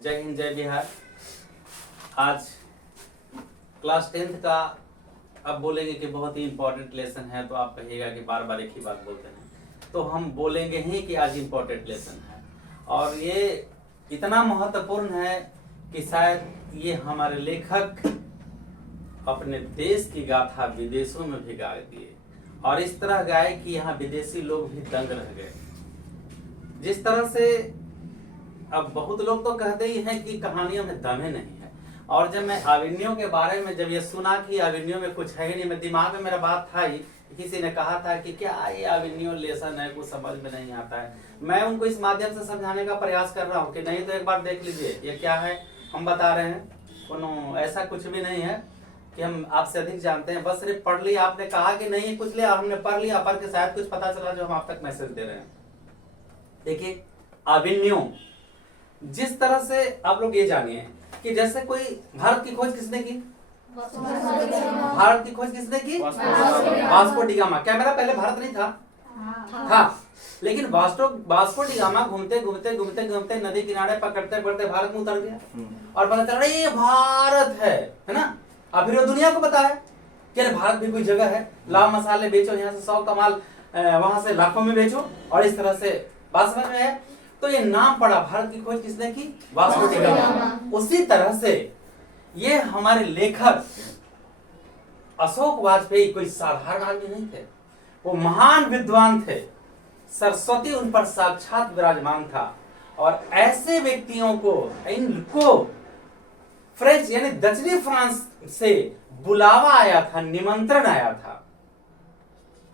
जय हिंद जय बिहार। आज क्लास 10th का अब बोलेंगे कि बहुत ही इंपॉर्टेंट लेसन है, तो आप कहिएगा कि बार बार एक ही बात बोलते हैं, तो हम बोलेंगे ही कि आज इंपॉर्टेंट लेसन है। और ये इतना महत्वपूर्ण है कि शायद ये हमारे लेखक अपने देश की गाथा विदेशों में भी गा दिए, और इस तरह गाए कि यहाँ विदेशी लोग भी दंग रह गए। जिस तरह से अब बहुत लोग तो कहते ही हैं कि कहानियों में दम ही नहीं है, और जब मैं अविन्यों के बारे में जब ये सुना कि अविन्यों में कुछ है ही नहीं, मेरे दिमाग में मेरा बात था ही, किसी ने कहा था कि क्या ये अविन्यो लेसन है, कुछ समझ में नहीं आता है। मैं उनको इस माध्यम से समझाने का प्रयास कर रहा हूँ कि नहीं तो एक बार देख लीजिए ये क्या है, हम बता रहे हैं। कोनो ऐसा कुछ भी नहीं है कि हम आपसे अधिक जानते हैं, बस सिर्फ पढ़ लिया, आपने कहा कि नहीं कुछ लिया, हमने पढ़ लिया, पढ़ के शायद कुछ पता चला जो हम आप तक मैसेज दे रहे हैं। देखिए अविन्यो, जिस तरह से आप लोग ये जानिए कि जैसे कोई भारत की खोज किसने की, भारत की खोज किसने की, वास्को डी गामा। क्या मेरा पहले भारत नहीं था? था, लेकिन वास्को डी गामा घूमते घूमते घूमते घूमते नदी किनारे पकड़ते पकड़ते भारत में उतर गया, और पता चला ये भारत है ना। अब फिर दुनिया को बताया कि अरे भारत भी कोई जगह है, लाओ मसाले बेचो, यहाँ से 100 कमाल वहां से लाखों में बेचो, और इस तरह से बात समझ में है। तो ये नाम पड़ा, भारत की खोज किसने की, वास्को डी गामा। उसी तरह से ये हमारे लेखक अशोक वाजपेयी कोई साधारण आदमी नहीं थे, वो महान विद्वान थे, सरस्वती उन पर साक्षात विराजमान था। और ऐसे व्यक्तियों को, इनको फ्रेंच यानी दक्षिणी फ्रांस से बुलावा आया था, निमंत्रण आया था,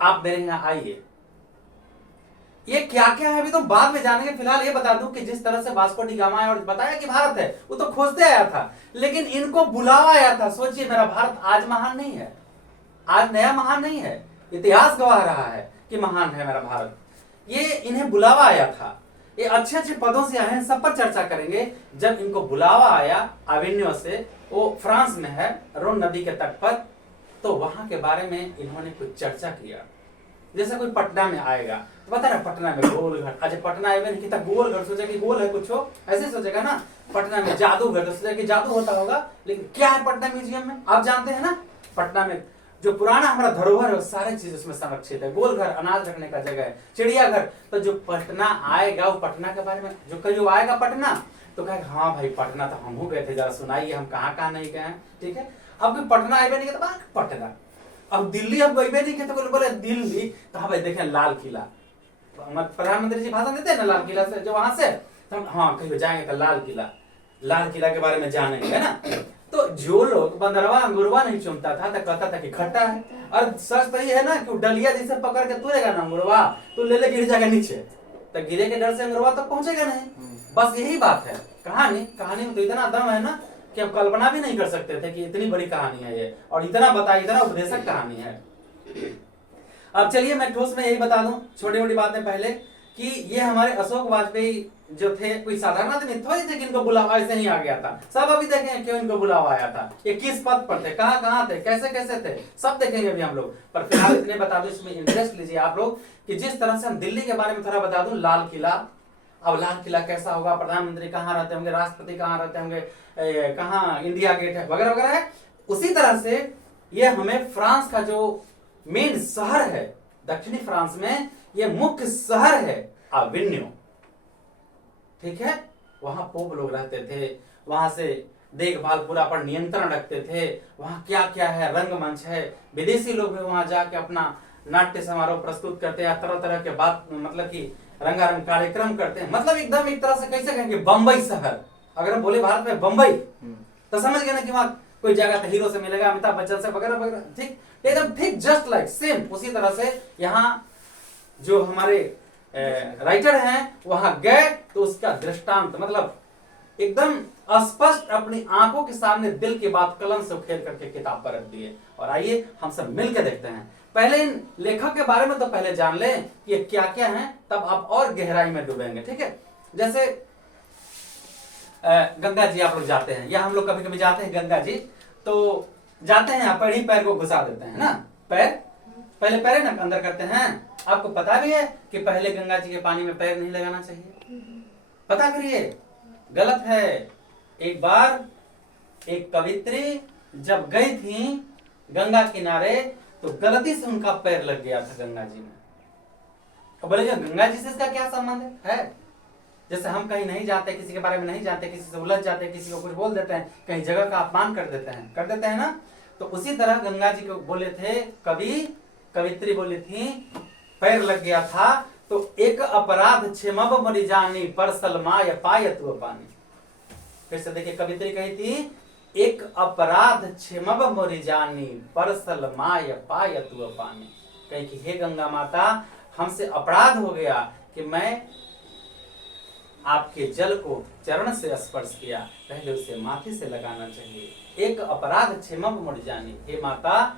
आप मेरे यहां आइए। ये क्या क्या है अभी तो बाद में जानेंगे, फिलहाल ये बता दूं कि जिस तरह से वास्को डी गामा आया और बताया कि भारत है, वो तो खोजते आया था, लेकिन इनको बुलावा आया था। सोचिए, मेरा भारत आज महान नहीं है, आज नया महान नहीं है, इतिहास गवाह रहा है कि महान है मेरा भारत। ये इन्हें बुलावा आया था, ये अच्छे अच्छे पदों से आए हैं, सब पर चर्चा करेंगे। जब इनको बुलावा आया अविन्यो से, वो फ्रांस में है, रोन नदी के तट पर, तो वहां के बारे में इन्होंने कुछ चर्चा किया। जैसे कोई पटना में आएगा तो पता ना पटना में गोलघर, अच्छा पटना आए नहीं कितना गोलघर, सोचे कि गोल है कुछ हो, ऐसे सोचेगा ना। पटना में जादूगर, तो सोचे कि जादू होता होगा, लेकिन क्या है पटना म्यूजियम में आप जानते हैं ना। पटना में जो पुराना हमारा धरोहर है, सारी चीज उसमें संरक्षित है। गोलघर अनाज रखने का जगह है, चिड़ियाघर। तो जो पटना आएगा वो पटना के बारे में, जो कहीं आएगा पटना तो कहेगा हाँ भाई पटना तो हम हो गए थे, जरा सुनाइए हम कहाँ कहाँ नहीं गए हैं। ठीक है, अब कोई पटना आए नहीं तो पटना। अब दिल्ली हम गए नहीं थे तो बोले दिल्ली, कहा भाई देखें लाल किला, प्रधानमंत्री जी भाषण देते हैं ना लाल किला से, जो वहां से तो हम हाँ कहीं जाएंगे तो लाल किला, लाल किला के बारे में जानेंगे, है ना। तो जो लोग बंदरवा अंगूरवा नहीं चुनता था तो कहता था कि खट्टा है, और सच तो ये है ना कि डलिया जिसे पकड़ के तुरेगा ना अंगूरवा, तो ले गिर जाएगा नीचे, तो गिरे के डर से अंगूरवा तक पहुंचेगा नहीं। बस यही बात है। कहानी में तो इतना दम है ना कि हम कल्पना भी नहीं कर सकते थे कि इतनी बड़ी कहानी है ये, और इतना इतना उपदेशक कहानी है। अब चलिए मैं ठोस में यही बता दूं छोटी मोटी बातें पहले, कि ये हमारे अशोक वाजपेयी जो थे कोई साधारण आदमी थोड़ी थे कि इनको बुलावा ऐसे ही आ गया था। सब अभी देखेंगे क्यों इनको बुलावा आया था, ये किस पद पर थे, कहाँ थे, कैसे कैसे थे, सब देखेंगे अभी हम लोग। पर फिलहाल इतने बता दूं, इसमें इंटरेस्ट लीजिए आप लोग, कि जिस तरह से हम दिल्ली के बारे में थोड़ा बता दूं, लाल किला। अब लाल किला कैसा होगा, प्रधानमंत्री कहाँ रहते होंगे, राष्ट्रपति कहाँ रहते होंगे, कहाँ इंडिया गेट है वगैरह वगैरह है। उसी तरह से ये हमें फ्रांस का जो मेन शहर है, दक्षिणी फ्रांस में ये मुख्य शहर है अविन्यो। ठीक है, वहां पोप लोग रहते थे, वहां से देखभाल पूरा पर नियंत्रण रखते थे। वहां क्या क्या है, रंगमंच है, विदेशी लोग भी वहां जाके अपना नाट्य समारोह प्रस्तुत करते हैं, तरह तरह के बात मतलब कि रंगारंग कार्यक्रम करते हैं। मतलब एकदम एक तरह से कैसे कहेंगे, बंबई शहर। अगर हम बोले भारत में बंबई, तो समझ गए ना कि वहां कोई जगह तो हीरो से मिलेगा, अमिताभ बच्चन से वगैरह वगैरह। ठीक, एकदम ठीक, जस्ट लाइक सेम उसी तरह से यहाँ जो हमारे राइटर हैं वहां गए तो उसका दृष्टांत मतलब एकदम स्पष्ट अपनी आंखों के सामने दिल की बात कलम से उखेड़ करके किताब पर रख दिए। और आइए हम सब मिलकर देखते हैं। पहले इन लेखक के बारे में तो पहले जान लें कि ये क्या क्या हैं, तब आप और गहराई में डूबेंगे। ठीक है, जैसे गंगा जी आप लोग जाते हैं, या हम लोग कभी कभी जाते हैं गंगा जी, तो जाते हैं यहाँ पर ही पैर को घुसा देते हैं ना, पैर पहले पैर ना अंदर करते हैं। आपको पता भी है कि पहले गंगा जी के पानी में पैर नहीं लगाना चाहिए, पता करिए, गलत है। एक बार एक कवित्री जब गई थी गंगा किनारे तो गलती से उनका पैर लग गया था गंगा जी में। अब बोलेगा गंगा जी से इसका क्या संबंध है? जैसे हम कहीं नहीं जाते, किसी के बारे में नहीं जानते, किसी से उलझ जाते हैं, किसी को कुछ बोल देते हैं, कहीं जगह का अपमान कर देते हैं ना। तो उसी तरह गंगा जी को बोले थे कवित्री बोली थी पैर लग गया था तो एक अपराध क्षमब मरि जानी पर सलमाय पायतु पानी। फिर से देखिए कवित्री कही थी एक अपराध क्षमब मरि जानी पर सलमाय पायतु पानी। कही कि हे गंगा माता हमसे अपराध हो गया कि मैं आपके जल को चरण से स्पर्श किया, पहले उसे माथे से लगाना चाहिए। एक अपराध क्षमब मरि जानी, हे माता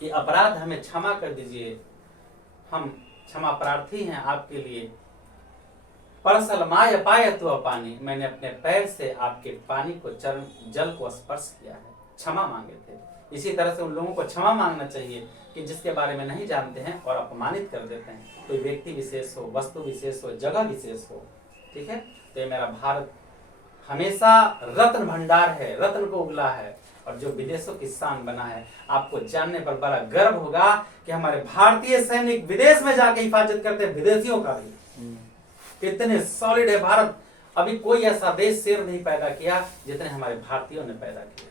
ये अपराध हमें क्षमा कर दीजिए, हम क्षमा प्रार्थी हैं आपके लिए। परसलमाय पायतु पानी, मैंने अपने पैर से आपके पानी को चरण जल को स्पर्श किया है, क्षमा मांगे थे। इसी तरह से उन लोगों को क्षमा मांगना चाहिए कि जिसके बारे में नहीं जानते हैं और अपमानित कर देते हैं, कोई व्यक्ति विशेष हो, वस्तु विशेष हो, जगह विशेष हो। ठीक है, तो ये मेरा भारत हमेशा रत्न भंडार है, रत्न को उगला है और जो विदेशों की शान बना है। आपको जानने पर बड़ा गर्व होगा कि हमारे भारतीय सैनिक विदेश में जाके हिफाजत करते हैं विदेशियों का भी। कितने सॉलिड है भारत। अभी कोई ऐसा देश शेर नहीं पैदा किया जितने हमारे भारतीयों ने पैदा किया।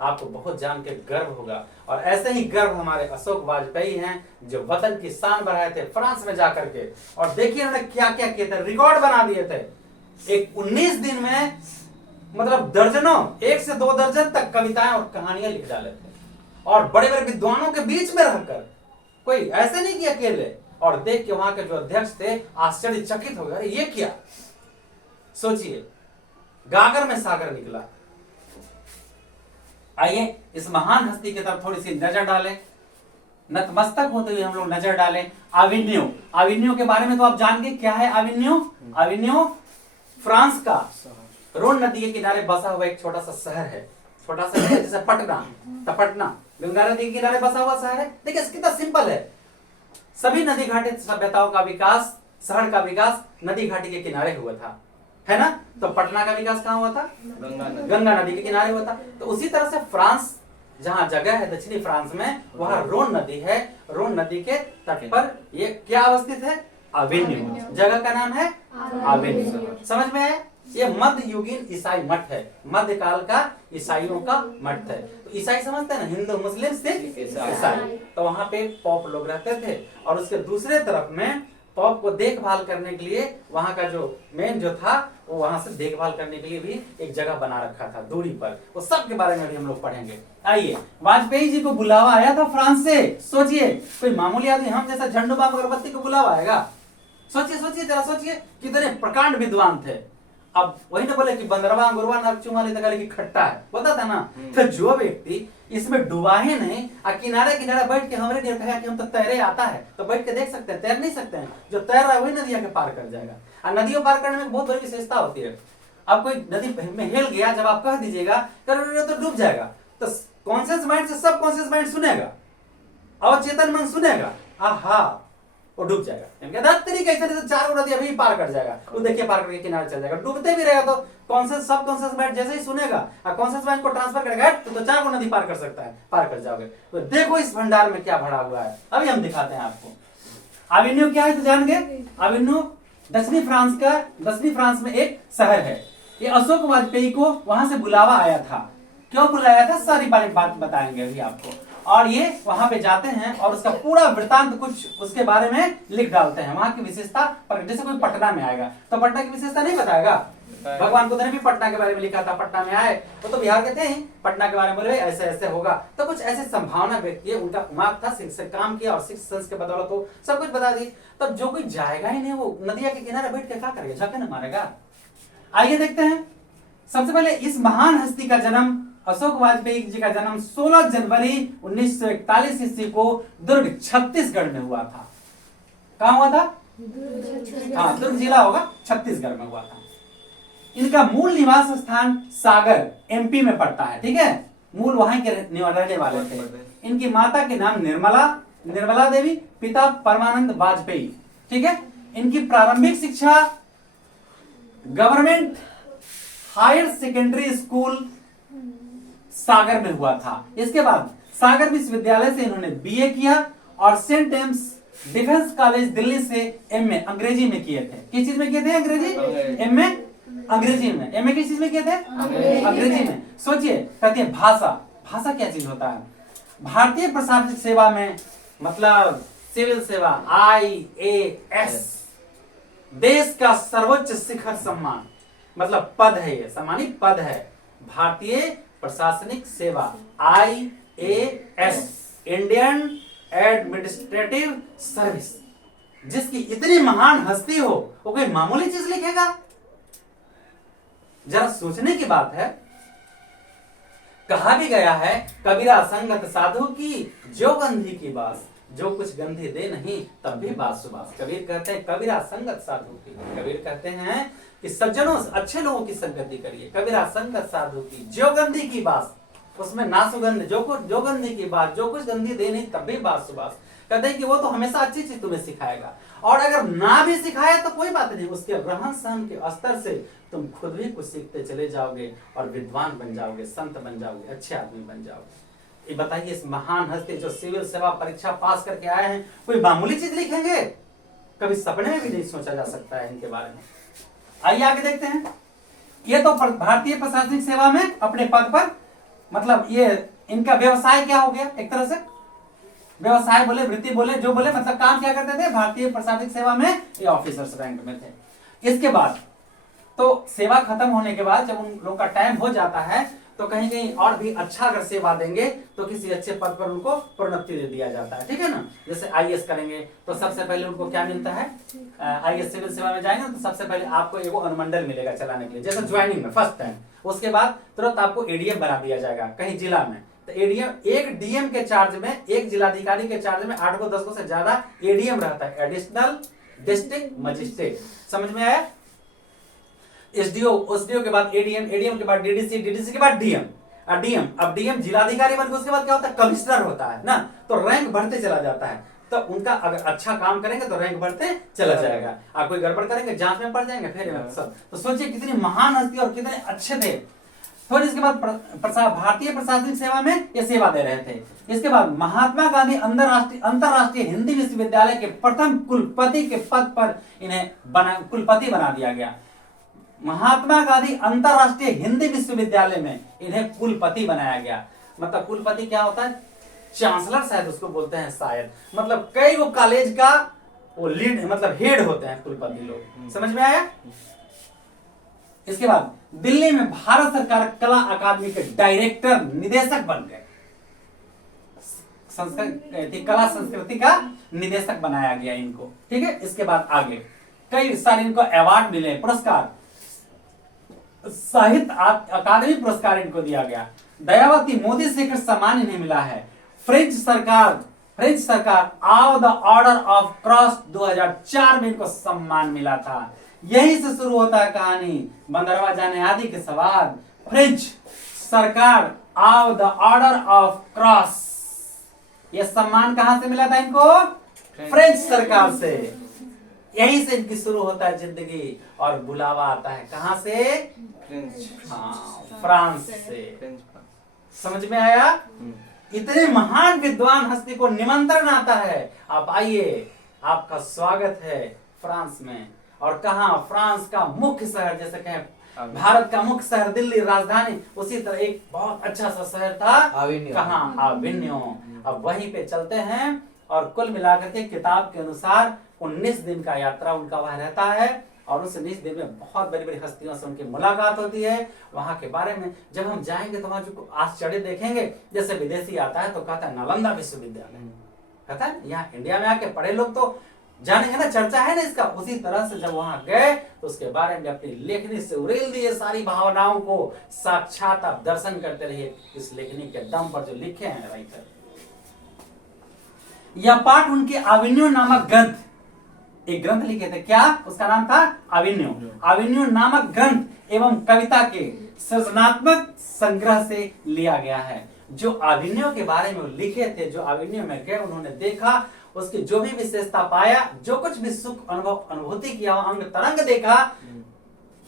आपको बहुत जान के गर्व होगा। और ऐसे ही गर्व हमारे अशोक वाजपेयी हैं जो वतन की शान बढ़ाए थे फ्रांस में जाकर के। और देखिए उन्होंने क्या क्या किए थे, रिकॉर्ड बना दिए थे। एक 19 दिन में मतलब दर्जनों, 1 से 2 दर्जन तक कविताएं और कहानियां लिख डाले थे। और बड़े बड़े विद्वानों के बीच में रहकर, कोई ऐसे नहीं कि अकेले। और देख के वहां के जो अध्यक्ष थे आश्चर्यचकित हो गए, अरे ये क्या। सोचिए गागर में सागर निकला। आइए इस महान हस्ती की तरफ थोड़ी सी नजर डालें, नतमस्तक होते हुए हम लोग नजर डालें। आविन्यो, आविन्यो के बारे में तो आप जान गए क्या है आविन्यो। आविन्यो फ्रांस का रोन नदी के किनारे बसा हुआ एक छोटा सा शहर है। छोटा सा है जैसे पटना गंगा नदी के किनारे बसा हुआ शहर है। देखिए कितना सिंपल है। सभी नदी घाटी सभ्यताओं का विकास, शहर का विकास नदी घाटी के किनारे हुआ था, है ना। तो पटना का विकास कहाँ हुआ था? गंगा नदी के किनारे हुआ था। तो उसी तरह से फ्रांस जहाँ जगह है दक्षिणी फ्रांस में, वहां रोन नदी है। रोन नदी के तट पर ये क्या अवस्थित है? आविन्यो। जगह का नाम है आविन्यो। समझ में है? ये मध्ययुगीन ईसाई मठ है, मध्यकाल का ईसाइयों का मठ है। तो ईसाई समझते हैं ना, हिंदू मुस्लिम सिख ईसाई। तो वहां पे पॉप लोग रहते थे और उसके दूसरे तरफ में पॉप को देखभाल करने के लिए वहां का जो मेन जो था वो वहां से देखभाल करने के लिए भी एक जगह बना रखा था दूरी पर। वो सब के बारे में भी हम लोग पढ़ेंगे। आइए, वाजपेयी जी को बुलावा आया था फ्रांस से। सोचिए कोई मामूली आदमी हम जैसा झंडू बाम अगरबत्ती को बुलावा आएगा? सोचिए जरा सोचिए कितने प्रकांड विद्वान थे। अब वही ना बोले कि बंदरवा अंगुरवा नरक चुमा ले कि खट्टा है, बोलता था ना। तो जो व्यक्ति इसमें डूबा ही नहीं और किनारे किनारे बैठ के हमरे नहीं कहा कि हम तो तैरे आता है, तो बैठ के देख सकते हैं, तैर नहीं सकते हैं। जो तैर रहा है वही नदिया के पार कर जाएगा। और नदियों पार करने में बहुत बड़ी विशेषता होती है। अब कोई नदी में हिल गया, जब आप कह दीजिएगा तो डूब जाएगा, तो कॉन्शियस माइंड से सब कॉन्शियस माइंड सुनेगा, अवचेतन मन सुनेगा, आहा वो डूब जाएगा। तरीके से चारों नदी अभी पार कर जाएगा। वो देखिए पार करके किनारे चल जाएगा। डूबते भी रहेगा तो कॉन्शियस सब कॉन्शियस माइंड जैसे ही सुनेगा और कॉन्शियस माइंड को ट्रांसफर करेगा तो 4 नदी पार कर सकता है, पार कर जाओगे। तो देखो इस भंडार में क्या भरा हुआ है, अभी हम दिखाते हैं आपको। आविन्यो क्या है तो जान गए। आविन्यो दक्षिणी फ्रांस में एक शहर है। ये अशोक वाजपेयी को वहां से बुलावा आया था। क्यों बुलाया था सारी बात बताएंगे अभी आपको। और ये वहां पे जाते हैं और उसका पूरा वृतांत कुछ उसके बारे में लिख डालते हैं, वहां की विशेषता। जैसे कोई पटना में आएगा तो पटना की विशेषता नहीं बताएगा। भगवान बुद्ध ने भी पटना के बारे में लिखा था। पटना में आए वो तो बिहार के थे ही, पटना के बारे में बोले ऐसे ऐसे होगा। तो कुछ ऐसे संभावना व्यक्ति है, उनका दिमाग था, शिक्षा से काम किया और शिक्षा के बदौलत वो सब कुछ बता दी। तब जो कोई जाएगा ही नहीं वो नदिया के किनारे बैठ के क्या करेगा, झके न मारेगा। आइए देखते हैं। सबसे पहले इस महान हस्ती का जन्म, अशोक वाजपेयी जी का जन्म 16 जनवरी 1941 ईस्वी को दुर्ग छत्तीसगढ़ में हुआ था। कहाँ हुआ था? हाँ, दुर्ग जिला होगा, छत्तीसगढ़ में हुआ था। इनका मूल निवास स्थान सागर एमपी में पड़ता है। ठीक है, मूल वहां के रहने वाले थे। इनकी माता के नाम निर्मला देवी, पिता परमानंद वाजपेयी। ठीक है, इनकी प्रारंभिक शिक्षा गवर्नमेंट हायर सेकेंडरी स्कूल सागर में हुआ था। इसके बाद सागर विश्वविद्यालय से इन्होंने बीए किया और Saint Ames Defence College Delhi से एमए अंग्रेजी में किए थे। किस चीज में किए थे? अंग्रेजी। एमए अंग्रेजी में। एमए किस चीज में किए थे? अंग्रेजी में। सोचिए, कहते हैं भाषा। भाषा क्या चीज होता है? भारतीय प्रशासनिक सेवा में मतलब सिविल सेवा IAS देश का सर्वोच्च शिखर सम्मान मतलब पद है, ये सम्मानित पद है। भारतीय प्रशासनिक सेवा IAS इंडियन एडमिनिस्ट्रेटिव सर्विस, जिसकी इतनी महान हस्ती हो वो कोई मामूली चीज लिखेगा? जरा सोचने की बात है। कहा भी गया है, कबीरा संगत साधु की जो गंधी की बात, जो कुछ गंधी दे नहीं तब भी बात सुबास। कबीर कहते हैं कबीरा संगत साधु की। कबीर कहते हैं कि सज्जनों अच्छे लोगों की संगति करिए। कबीरा संगत साधु की जो गंधी की बात, उसमें ना सुगंध, जो गंधी की बात, जो कुछ गंधी दे नहीं तब भी बात सुबास। कहते हैं कि वो तो हमेशा अच्छी चीज तुम्हें सिखाएगा, और अगर ना भी सिखाया तो कोई बात नहीं, उसके रहन सहन के स्तर से तुम खुद भी कुछ सीखते चले जाओगे और विद्वान बन जाओगे, संत बन जाओगे, अच्छे आदमी बन जाओगे। ये बताइए, इस महान हस्ती जो सिविल सेवा परीक्षा पास करके आए हैं, कोई मामूली चीज लिखेंगे? कभी सपने में भी नहीं सोचा जा सकता है इनके बारे में। आइए आगे देखते हैं। ये तो भारतीय प्रशासनिक सेवा में अपने पद पर, मतलब ये इनका व्यवसाय क्या हो गया? एक तरह से व्यवसाय बोले, वृत्ति बोले, जो बोले, मतलब काम क्या करते थे? भारतीय प्रशासनिक सेवा में ये ऑफिसर्स रैंक में थे। इसके बाद तो सेवा खत्म होने के बाद जब उन लोगों का टाइम हो जाता है तो कहीं कहीं और भी अच्छा अगर सेवा देंगे तो किसी अच्छे पद पर उनको प्रोन्नति दे दिया जाता है, ठीक है ना। जैसे IAS करेंगे तो सबसे पहले उनको क्या मिलता है? IAS सिविल सेवा में जाएंगे तो सबसे पहले आपको एगो अनुमंडल मिलेगा चलाने के लिए, जैसे ज्वाइनिंग में फर्स्ट टाइम। उसके बाद तुरंत आपको ADM बना दिया जाएगा कहीं जिला में, तो ADM एक DM के चार्ज में, एक जिलाधिकारी के चार्ज में 8 को 10 को से ज्यादा ADM रहता है, एडिशनल डिस्ट्रिक्ट मजिस्ट्रेट। समझ में आया? SDO के बाद ADM के बाद DDC के बाद DM। अब DM जिलाधिकारी बन के उसके बाद क्या होता है? कमिश्नर होता है ना, तो रैंक बढ़ते चला जाता है। तो उनका अगर अच्छा काम करेंगे तो रैंक बढ़ते चला जाएगा, आप कोई गड़बड़ करेंगे जांच में पड़ जाएंगे फिर सब। तो सोचिए कितनी महान हस्ती और कितने अच्छे थे। फिर इसके बाद भारतीय प्रशासनिक सेवा में ये सेवा दे रहे थे। इसके बाद महात्मा गांधी अंतरराष्ट्रीय हिंदी विश्वविद्यालय के प्रथम कुलपति के पद पर इन्हें कुलपति बना दिया गया। महात्मा गांधी अंतरराष्ट्रीय हिंदी विश्वविद्यालय में इन्हें कुलपति बनाया गया। मतलब कुलपति क्या होता है? चांसलर शायद उसको बोलते हैं शायद, मतलब कई वो कॉलेज का वो लीड मतलब हेड होते हैं कुलपति लोग। समझ में आया? इसके बाद दिल्ली में भारत सरकार कला अकादमी के डायरेक्टर निदेशक बन गए। कला संस्कृति का निदेशक बनाया गया इनको, ठीक है। इसके बाद आगे कई सारे इनको अवार्ड मिले, पुरस्कार, साहित्य अकादमी पुरस्कार इनको दिया गया। दयावती मोदी शेखर सम्मान इन्हें मिला है। फ्रेंच सरकार of the order of cross 2004 में इनको सम्मान मिला था। यहीं से शुरू होता है कहानी, बंदरवा जाने आदि के सवाल। फ्रेंच सरकार of the order of cross, यह सम्मान कहां से मिला था इनको? फ्रेंच सरकार से। यहीं से इनकी शुरू होता है जिंदगी, और बुलावा आता है कहां से? फ्रांस से। समझ में आया? इतने महान विद्वान हस्ती को निमंत्रण आता है, आप आइए, आपका स्वागत है फ्रांस में। और कहा? फ्रांस का मुख्य शहर, जैसे कहें भारत का मुख्य शहर दिल्ली राजधानी, उसी तरह एक बहुत अच्छा सा शहर था कहाँ? अविन्यो। अब वहीं पे चलते हैं, और कुल मिलाकर के किताब के अनुसार 19 दिन का यात्रा उनका वहां रहता है, और उस 19 दिन में बहुत बड़ी बड़ी हस्तियों से उनकी मुलाकात होती है। वहां के बारे में जब हम जाएंगे तो वहां जो आश्चर्य देखेंगे, जैसे विदेशी आता है तो कहता है नालंदा विश्वविद्यालय, कहता है यहाँ इंडिया में आके पढ़े लोग तो जानेंगे ना, चर्चा है ना इसका। उसी तरह से जब वहां गए तो उसके बारे में अपनी लेखनी से उड़ेल दिए सारी भावनाओं को, साक्षात आप दर्शन करते रहिए इस लेखनी के दम पर जो लिखे हैं राइटर। यह पाठ उनके अविन्यो नामक ग्रंथ, एक ग्रंथ लिखे थे, क्या उसका नाम था? अविन्यो नामक ग्रंथ एवं कविता के सृजनात्मक संग्रह से लिया गया है। जो अविन्यो के बारे में लिखे थे, जो अविन्यो में गए, उन्होंने देखा, उसकी जो भी विशेषता पाया, जो कुछ भी सुख अनुभूति किया, अंग तरंग देखा,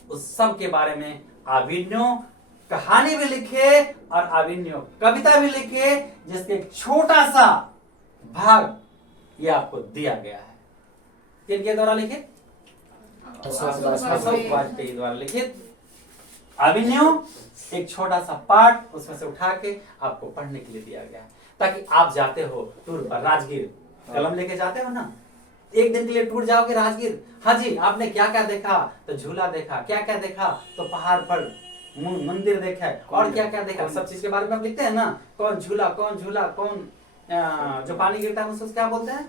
उस सब के बारे में अभिनव कहानी भी लिखे और अभिनव कविता भी लिखे, जिसके एक छोटा सा भाग ये आपको दिया गया है। किनके द्वारा लिखित? अशोक वाजपेयी द्वारा लिखित अभिनव, एक छोटा सा पार्ट उसमें से उठा के आपको पढ़ने के लिए दिया गया है, ताकि आप जाते हो टूर पर, राजगीर कलम लेके जाते हो ना, एक दिन के लिए टूर जाओगे राजगीर, हाँ जी आपने क्या क्या देखा? तो झूला देखा, क्या क्या देखा? तो पहाड़ पर मंदिर देखा है, और क्या क्या देखा? सब चीज के बारे में आप लिखते हैं ना, कौन झूला, कौन जो पानी गिरता है उसको क्या बोलते हैं?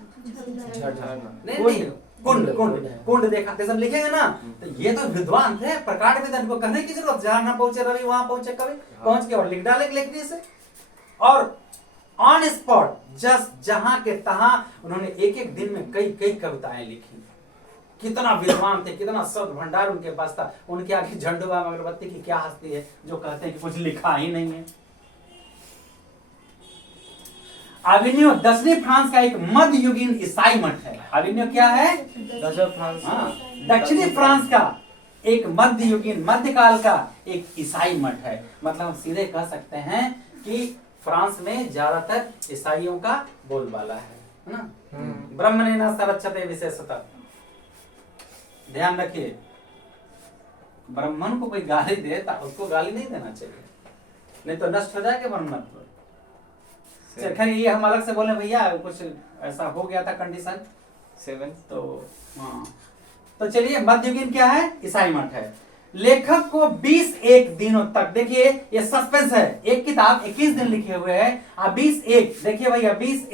नहीं, कुंड देखा, सब लिखेंगे ना। तो ये तो विद्वान थे, प्रकांड विद्वान को कहने की जरूरत, जहां ना पहुंचे रवि वहां पहुंचे कवि, पहुंच के और लिख डाले लेखनी से, और ऑन स्पॉट जस्ट जहां के तहां उन्होंने एक एक दिन में कई कई कविताएं लिखी। कितना विद्वान थे, कितना शब्द भंडार उनके पास था। उनके आगे झंडुआ अगरबत्ती की क्या हस्ती है जो कहते हैं कि कुछ लिखा ही नहीं है। अभिनव दक्षिणी फ्रांस का एक मध्ययुगीन ईसाई मठ है। अभिनव क्या है? दक्षिणी फ्रांस का एक मध्ययुगीन मध्यकाल का एक ईसाई मठ है। मतलब हम सीधे कह सकते हैं कि फ्रांस में ज्यादातर ईसाइयों का बोलबाला है ना। ब्रह्म ने न संरक्षते विशेषतः, ध्यान रखिए, ब्राह्मण को कोई गाली दे तो उसको गाली नहीं देना चाहिए, नहीं तो नष्ट हो जाएगा ब्रह्मत्व। खैर ये हम अलग से बोले भैया, कुछ ऐसा हो गया था कंडीशन 7, तो हाँ, तो चलिए मध्ययुगीन क्या है? ईसाई मठ है। लेखक को 21 दिनों तक, देखिए ये सस्पेंस है, एक किताब 21 दिन लिखे हुए है, 21 देखिए भैया 21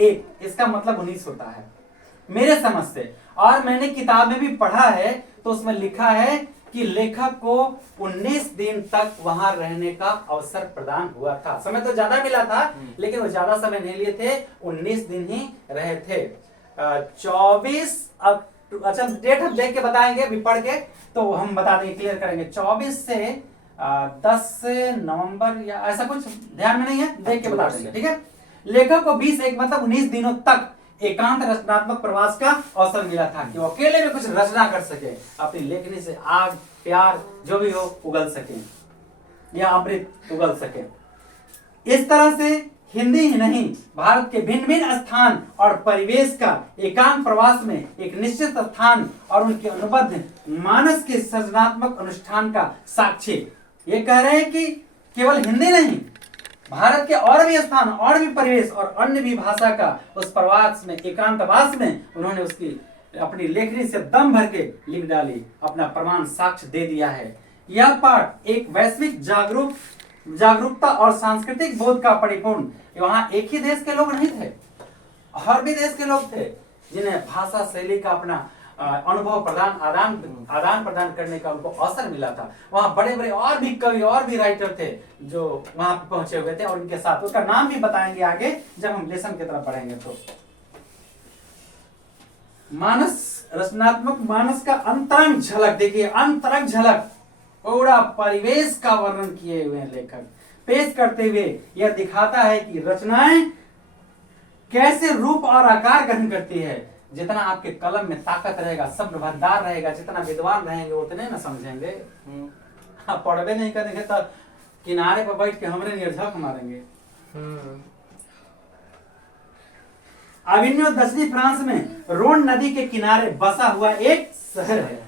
इसका मतलब 19 होता है मेरे समझ से, और मैंने किताब में भी पढ़ा है तो उसमें लिखा है कि लेखक को 19 दिन तक वहां रहने का अवसर प्रदान हुआ था। समय तो ज्यादा मिला था लेकिन वो ज्यादा समय नहीं लिए थे, 19 दिन ही रहे थे। 24 अच्छा डेट हम देख के बताएंगे, अभी पढ़ के तो हम बता देंगे, क्लियर करेंगे। 24 से 10 नवंबर या ऐसा कुछ ध्यान में नहीं है, देख के बता देंगे, ठीक है। लेखक को 21 मतलब 19 दिनों तक एकांत रचनात्मक प्रवास का अवसर मिला था कि वो अकेले में कुछ रचना कर सके, अपनी लेखनी से आग प्यार जो भी हो उगल सके या अमृत उगल सके। इस तरह से हिंदी ही नहीं, भारत के भिन्न भिन्न स्थान और परिवेश का एकांत प्रवास में एक निश्चित स्थान और उनके अनुबद्ध मानस के सृजनात्मक अनुष्ठान का साक्षी। ये कह रहे हैं कि केवल हिंदी नहीं, भारत के और भी स्थान और भी परिवेश और अन्य भी भाषा का उस प्रवास में, एकांतवास में उन्होंने उसकी अपनी लेखनी से दम भर के लिख डाली, अपना प्रमाण साक्ष्य दे दिया है। यह पाठ एक वैश्विक जागरूकता और सांस्कृतिक बोध का परिपूर्ण, वहां एक ही देश के लोग नहीं थे, हर भी देश के लोग थे जिन्हें भाषा शैली का अपना अनुभव आदान प्रदान करने का उनको अवसर मिला था। वहां बड़े बड़े और भी कवि और भी राइटर थे जो वहां पहुंचे हुए थे, और उनके साथ उसका नाम भी बताएंगे आगे जब हम लेसन की तरफ पढ़ेंगे। तो मानस, रचनात्मक मानस का अंतरंग झलक, देखिए अंतरंग झलक, पूरा परिवेश का वर्णन किए हुए लेखक पेश करते हुए यह दिखाता है कि रचनाएं कैसे रूप और आकार ग्रहण करती है। जितना आपके कलम में ताकत रहेगा, शब्द भंडार रहेगा, जितना विद्वान रहेंगे उतने ना समझेंगे। आप पढ़वे नहीं करेंगे तो किनारे पर बैठ के हमरे निर्झक मारेंगे। अभिनव दक्षिणी फ्रांस में रोन नदी के किनारे बसा हुआ एक शहर है,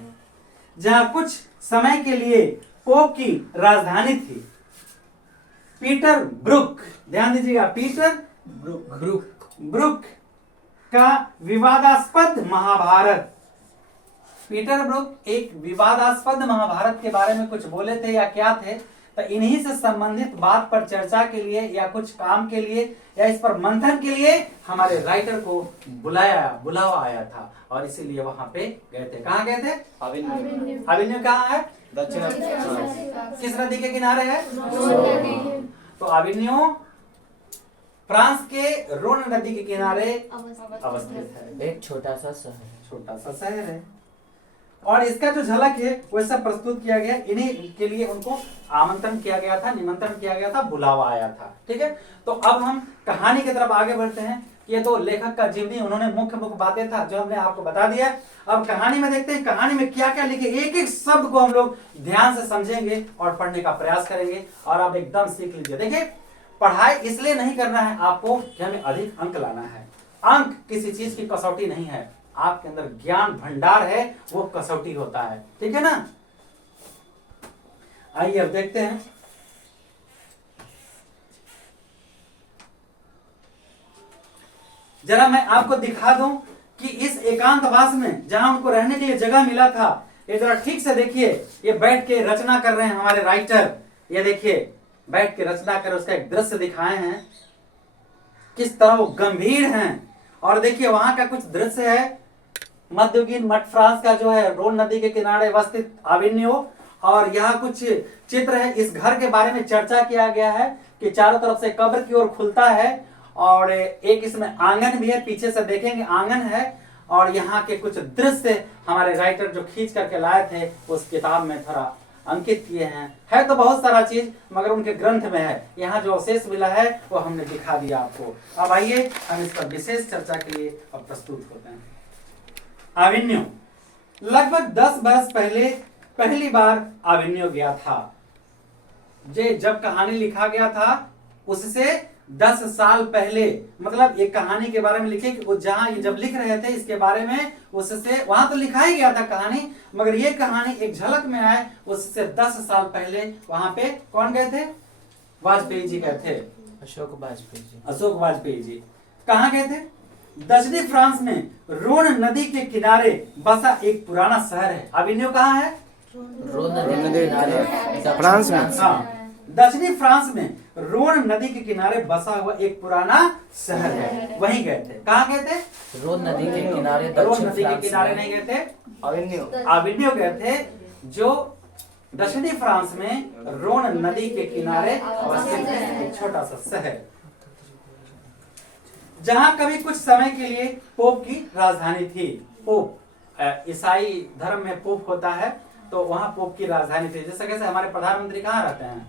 जहां कुछ समय के लिए पोप की राजधानी थी। पीटर ब्रुक, ध्यान दीजिएगा, पीटर ब्रुक का विवादास्पद महाभारत। पीटर ब्रुक एक विवादास्पद महाभारत के बारे में कुछ बोले थे या क्या थे, तो इन्हीं से संबंधित बात पर चर्चा के लिए या कुछ काम के लिए या इस पर मंथन के लिए हमारे राइटर को बुलावा आया था, और इसीलिए वहां पे गए थे। कहाँ गए थे? अभिनव कहाँ है? दक्षिण। किस नदी के किनारे है? तो अभिनव फ्रांस के रोन नदी के किनारे अवस्थित है, एक छोटा सा शहर है। और इसका जो झलक है वैसा प्रस्तुत किया गया, इन्हीं के लिए उनको आमंत्रण किया गया था, निमंत्रण किया गया था, बुलावा आया था। ठीक है, तो अब हम कहानी की तरफ आगे बढ़ते हैं। ये तो लेखक का जीवनी, उन्होंने मुख्य बातें था जो हमने आपको बता दिया। अब कहानी में देखते हैं कहानी में क्या क्या लिखे, एक एक शब्द को हम लोग ध्यान से समझेंगे और पढ़ने का प्रयास करेंगे और आप एकदम सीख लीजिए। देखिए, पढ़ाई इसलिए नहीं करना है आपको कि हमें अधिक अंक लाना है। अंक किसी चीज की कसौटी नहीं है, आपके अंदर ज्ञान भंडार है, वो कसौटी होता है। ठीक है ना। आइए अब देखते हैं। जरा मैं आपको दिखा दूं कि इस एकांतवास में जहां उनको रहने के लिए जगह मिला था, ये जरा ठीक से देखिए। ये बैठ के रचना कर रहे हैं हमारे राइटर, ये देखिए बैठ के रचना कर उसका एक दृश्य दिखाए हैं, किस तरह वो गंभीर हैं। और देखिए वहां का कुछ दृश्य है, मध्ययुगीन मठ फ्रांस का जो है, रोन नदी के किनारे अवस्थित आविन्यो। और यहाँ कुछ चित्र है। इस घर के बारे में चर्चा किया गया है कि चारों तरफ से कब्र की ओर खुलता है और एक इसमें आंगन भी है, पीछे से देखेंगे आंगन है। और यहाँ के कुछ दृश्य हमारे राइटर जो खींच करके लाए थे उस किताब में थोड़ा अंकित किए हैं। है तो बहुत सारा चीज मगर उनके ग्रंथ में है, यहाँ जो अवशेष मिला है वो हमने दिखा दिया आपको। अब आइए हम इस पर विशेष चर्चा के लिए अब प्रस्तुत होते हैं। आविन्यो, लगभग 10 वर्ष पहले पहली बार आविन्यो गया था। जब कहानी लिखा गया था उससे 10 साल पहले, मतलब एक कहानी के बारे में लिखे कि वो जहां ये जब लिख रहे थे इसके बारे में, उससे वहां तो लिखा ही गया था कहानी, मगर ये कहानी एक झलक में आए उससे 10 साल पहले वहां पे कौन गए थे? वाजपेयी जी गए थे। अशोक वाजपेयी जी। अशोक वाजपेयी जी कहाँ गए थे? दक्षिणी फ्रांस में रोन नदी के किनारे बसा एक पुराना शहर है। आविन्यो कहाँ है? रोन नदी के किनारे फ्रांस में। हाँ, दक्षिणी फ्रांस में रोन नदी के किनारे बसा हुआ एक पुराना शहर है, वहीं गए थे। कहाँ गए थे? रोन नदी के किनारे। रोन नदी के किनारे नहीं गए थे, आविन्यो गए थे, जो दक्षिणी फ्रांस में रोन नदी के किनारे अवस्थित है, एक छोटा सा शहर, जहां कभी कुछ समय के लिए पोप की राजधानी थी। पोप, ईसाई धर्म में पोप होता है, तो वहां पोप की राजधानी थी। जैसे कैसे हमारे प्रधानमंत्री कहाँ रहते हैं?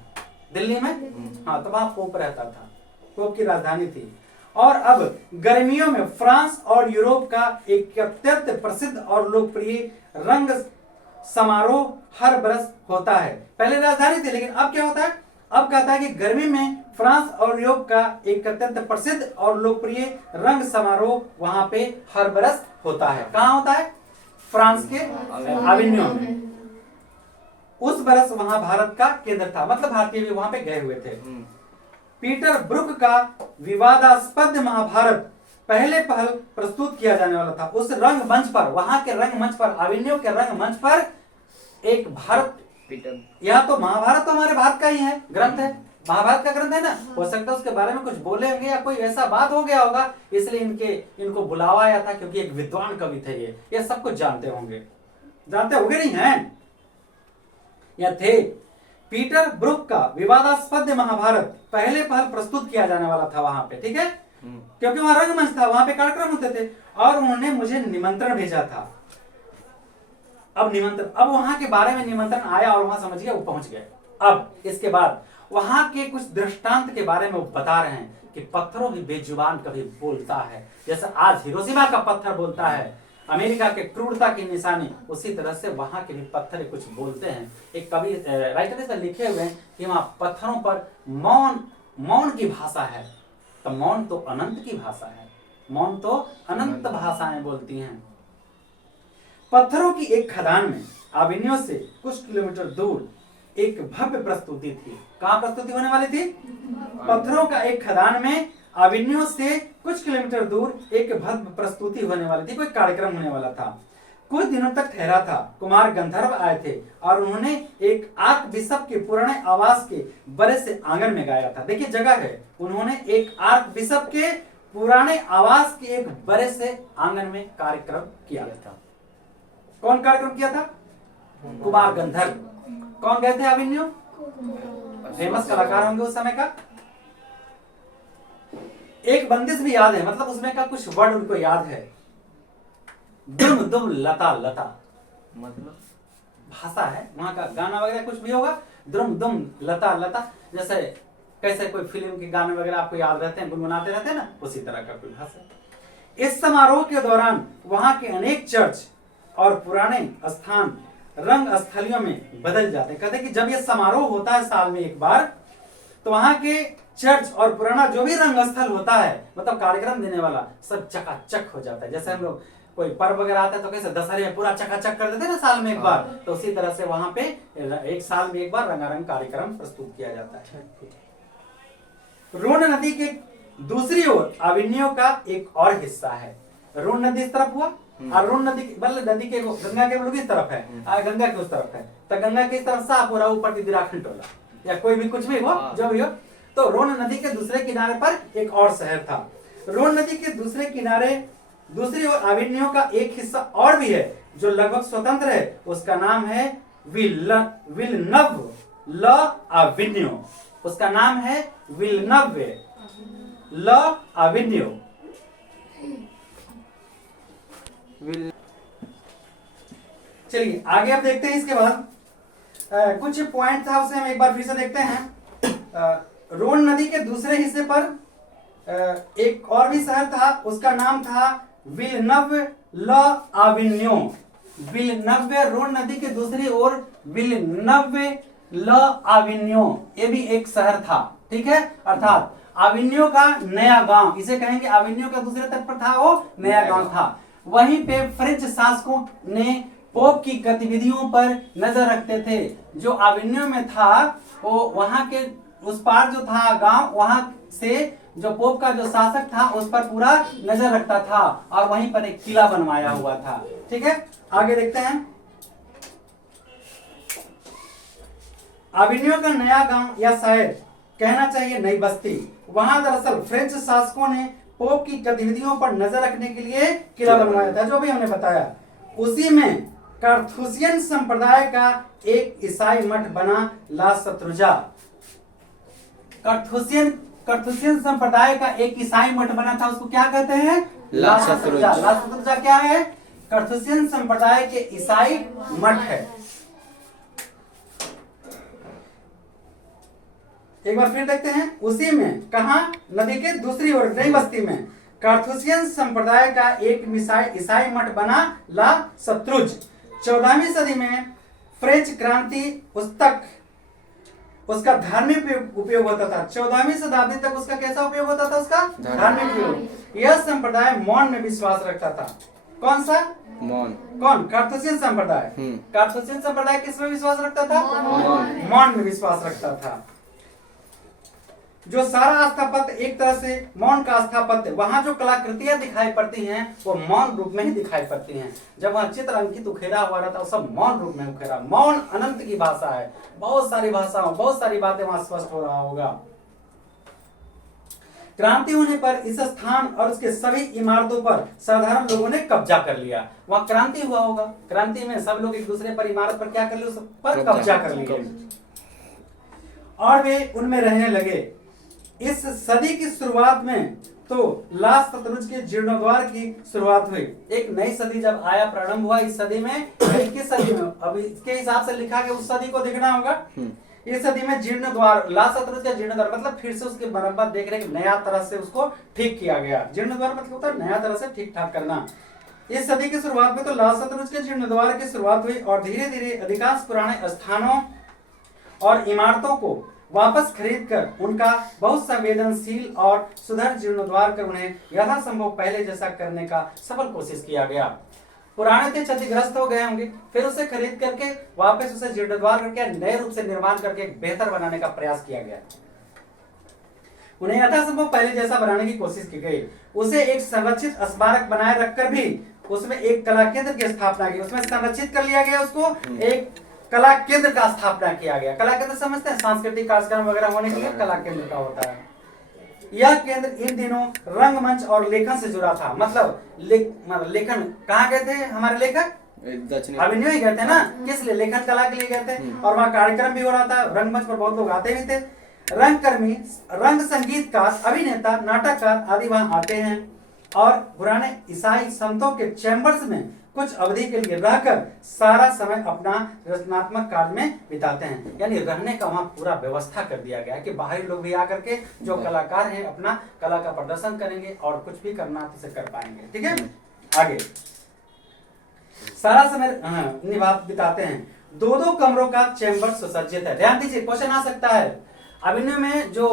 दिल्ली में। हाँ, तो वहां पोप रहता था, पोप की राजधानी थी। और अब गर्मियों में फ्रांस और यूरोप का एक अत्यंत प्रसिद्ध और लोकप्रिय रंग समारोह हर बरस होता है। पहले राजधानी थी, लेकिन अब क्या होता है? अब कहता है कि गर्मी में फ्रांस और यूरोप का एक अत्यंत प्रसिद्ध और लोकप्रिय रंग समारोह वहां पे हर बरस होता है। कहाँ होता है? फ्रांस के आविन्यो में। उस बरस वहां भारत का केंद्र था, मतलब भारतीय भी वहां पे गए हुए थे। पीटर ब्रुक का विवादास्पद महाभारत पहले पहल प्रस्तुत किया जाने वाला था। उस रंग मंच पर, वहां के रंग मंच पर, आविन्यो के रंग मंच पर एक भारत, यह तो महाभारत तो हमारे भारत का ही है, ग्रंथ है, महाभारत का ग्रंथ है ना। हो सकता है उसके बारे में कुछ बोले होंगे या कोई ऐसा बात हो गया होगा, इसलिए इनको बुलावा आया था, क्योंकि एक विद्वान कवि थे ये सब कुछ जानते होंगे। जानते होंगे नहीं है या थे? पीटर ब्रुक का विवादास्पद महाभारत पहले पहल प्रस्तुत किया जाने वाला था वहां पे, ठीक है, क्योंकि वहां रंगमंच था, वहां पे कार्यक्रम होते थे, और उन्होंने मुझे निमंत्रण भेजा था। अब वहां के बारे में निमंत्रण आया और वहां समझ गया, वो पहुंच गए। अब इसके बाद वहां के कुछ दृष्टांत के बारे में वो बता रहे हैं कि पत्थरों भी बेजुबान कभी बोलता है, जैसे आज हिरोशिमा का पत्थर बोलता है, अमेरिका के क्रूरता की निशानी, उसी तरह से वहां के भी पत्थर कुछ बोलते हैं। एक कवि राइटर से लिखे हुए हैं कि वहां पत्थरों पर मौन की भाषा है। तो मौन तो अनंत की भाषा है, मौन तो अनंत भाषाएं बोलती हैं। पत्थरों की एक खदान में आविन्यो से कुछ किलोमीटर दूर एक भव्य प्रस्तुति थी। कहां प्रस्तुति होने वाली थी? पत्थरों का एक खदान में आविन्यो से कुछ किलोमीटर दूर एक भव्य प्रस्तुति होने वाली थी, कोई कार्यक्रम होने वाला था। कुछ दिनों तक ठहरा था। कुमार गंधर्व आए थे और उन्होंने एक आर्क बिशप के पुराने आवास के बड़े से आंगन में गाया था। देखिए जगह है, उन्होंने एक आर्क बिशप के पुराने आवास के एक बड़े से आंगन में कार्यक्रम किया था। कौन कार्यक्रम किया था? कुमार गंधर्व। कौन गए थे आविन्यो? फेमस कलाकार होंगे उस समय का। एक बंदिश भी याद है, मतलब उसमें का कुछ वर्ड उनको याद है। दुम दुम लता लता, मतलब भाषा है वहां का, गाना वगैरह कुछ भी होगा। दुम दुम लता लता, जैसे कैसे कोई फिल्म के गाने वगैरह आपको याद रहते हैं, गुनगुनाते रहते हैं ना, उसी तरह का कोई भाषा। इस समारोह के दौरान वहां के अनेक चर्च और पुराने स्थान रंग स्थलियों में बदल जाते हैं। कहते हैं कि जब ये समारोह होता है साल में एक बार, तो वहां के चर्च और पुराना जो भी रंग स्थल होता है, मतलब कार्यक्रम देने वाला, सब चकाचक हो जाता है। जैसे हम लोग कोई पर्व वगैरह आता है तो कैसे दशहरे में पूरा चकाचक कर देते हैं ना साल में एक बार, तो उसी तरह से वहां पे एक साल में एक बार रंगारंग कार्यक्रम प्रस्तुत किया जाता है। रोन नदी के दूसरी ओर अविन्यो का एक और हिस्सा है। रोन नदी इस तरफ हुआ और रोन नदी मतलब नदी के गंगा के लोग इस तरफ है और गंगा के उस तरफ है, तो गंगा के इस तरफ साफ हो रहा, ऊपर की दिराखंड टोला या कोई भी कुछ भी हो जो भी हो। तो रोन नदी के दूसरे किनारे पर एक और शहर था। रोन नदी के दूसरे किनारे दूसरी ओर अविन्यो का एक हिस्सा और भी है जो लगभग स्वतंत्र है, उसका नाम है विलनव ल अविन्यो। उसका नाम है विलनव ल अविन्यो। चलिए आगे आप देखते हैं। इसके बाद कुछ पॉइंट था उसे हम एक बार फिर से देखते हैं। रोन नदी के दूसरे हिस्से पर एक और भी शहर था, उसका नाम था विलनव ल अविन्यो। विलनव, रोन नदी के दूसरी ओर विलनव ल अविन्यो, ये भी एक शहर था, ठीक है। अर्थात अविन्यो का नया गांव, इसे कहेंगे अविन्यो का दूसरे तट पर था वो नया गांव था। वहीं पे फ्रेंच शासकों ने पोप की गतिविधियों पर नजर रखते थे। जो अविन्यो में था वो वहां के उस पार जो था गांव, वहां से जो पोप का जो शासक था उस पर पूरा नजर रखता था और वहीं पर एक किला बनवाया हुआ था, ठीक है। आगे देखते हैं। अविन्यो का नया गांव या शायद कहना चाहिए नई बस्ती, वहां दरअसल फ्रेंच शासकों ने पोप की गतिविधियों पर नजर रखने के लिए किला बनवाया था, जो भी हमने बताया। उसी में कार्थुसियन संप्रदाय का एक ईसाई मठ बना ला शत्रुजा। कार्थुसियन संप्रदाय का एक ईसाई मठ बना था, उसको क्या कहते हैं? ला शत्रुजा। ला शत्रुजा क्या है? कार्थुसियन संप्रदाय के ईसाई मठ है। एक बार फिर देखते हैं। उसी में कहा, नदी के दूसरी ओर नई बस्ती में कार्थुसियन संप्रदाय का एक ईसाई मठ बना ला शत्रुज। 14वीं सदी में फ्रेंच क्रांति उस तक उसका धार्मिक उपयोग होता था। 14वीं शताब्दी तक उसका कैसा उपयोग होता था? उसका धार्मिक उपयोग। यह संप्रदाय मौन में विश्वास रखता था। कौन सा? मौन। कौन? कार्थुसियन संप्रदाय। कार्थुसियन संप्रदाय किस में विश्वास रखता था? मौन में विश्वास रखता था। जो सारा स्थापत्य एक तरह से मौन का स्थापत्य, वहां जो कलाकृतियां दिखाई पड़ती हैं वो मौन रूप में ही दिखाई पड़ती हैं। जब वहां चित्र अंकित उखेरा हुआ रहता है वो सब मौन रूप में उखेरा। मौन अनंत की भाषा है, बहुत सारी भाषाओं, बहुत सारी बातें वहां स्पष्ट हो रहा होगा। क्रांति होने पर इस स्थान और उसके सभी इमारतों पर साधारण लोगों ने कब्जा कर लिया। वहां क्रांति हुआ होगा, क्रांति में सब लोग एक दूसरे पर इमारत पर क्या कर लिए? उस पर कब्जा कर लिए और वे उनमें रहने लगे। इस सदी की शुरुआत में तो ला शत्रुज के जीर्णोद्वार की शुरुआत हुई। एक नई सदी जब आया, प्रारंभ हुआ इस सदी में, किस सदी में? अब इसके हिसाब से लिखा गया, उस सदी को देखना होगा। इस सदी में जीर्णोद्वार, ला शत्रुज का जीर्णोद्वार मतलब फिर से उसकी मरम्मत देख रहे, नया तरह से उसको ठीक किया गया। जीर्णोद्वार मतलब होता है नया तरह से ठीक ठाक करना। इस सदी की शुरुआत में तो ला शत्रुज के जीर्णोद्वार की शुरुआत हुई और धीरे धीरे अधिकांश पुराने स्थानों और इमारतों को वापस खरीदकर उनका बहुत संवेदनशील और सुधर जीर्णोद्वार कर उन्हें यथासंभव पहले जैसा करने का सफल कोशिश किया गया। पुराने थे क्षतिग्रस्त हो गए होंगे, फिर उसे खरीद करके वापस उसे जीर्णोद्वार करके नए रूप से निर्माण करके बेहतर बनाने का प्रयास किया गया। उन्हें यथासंभव पहले जैसा बनाने की कोशिश की गई। उसे एक संरक्षित स्मारक बनाए रखकर भी उसमें एक कला केंद्र की स्थापना की। उसमें संरक्षित कर लिया गया, उसको एक कला केंद्र का स्थापना किया गया। कला केंद्र समझते हैं, सांस्कृतिक कार्यक्रम वगैरह होने के लिए कला केंद्र का होता है। यह केंद्र इन दिनों रंगमंच और लेखन से जुड़ा था। मतलब लेखन कहाँ गए थे हमारे लेखक? अभिनय ही गए थे ना, किस लिए? लेखन कला के लिए गए थे और वहाँ कार्यक्रम भी हो रहा था। रंगमंच पर बहुत लोग आते भी थे। रंगकर्मी, रंग संगीतकार, अभिनेता, नाटककार आदि वहाँ आते हैं और पुराने ईसाई संतों के चैम्बर्स में कुछ अवधि के लिए रहकर सारा समय अपना रचनात्मक कार्य में बिताते हैं। यानी रहने का वहाँ पूरा व्यवस्था कर दिया गया है कि बाहरी लोग भी आकर के जो कलाकार हैं अपना कला का प्रदर्शन करेंगे और कुछ भी करना तो उसे कर पाएंगे। ठीक है, आगे सारा समय बिताते हैं। 2-2 कमरों का चैम्बर सुसज्जित है। ध्यान दीजिए, क्वेश्चन आ सकता है अभिनय में जो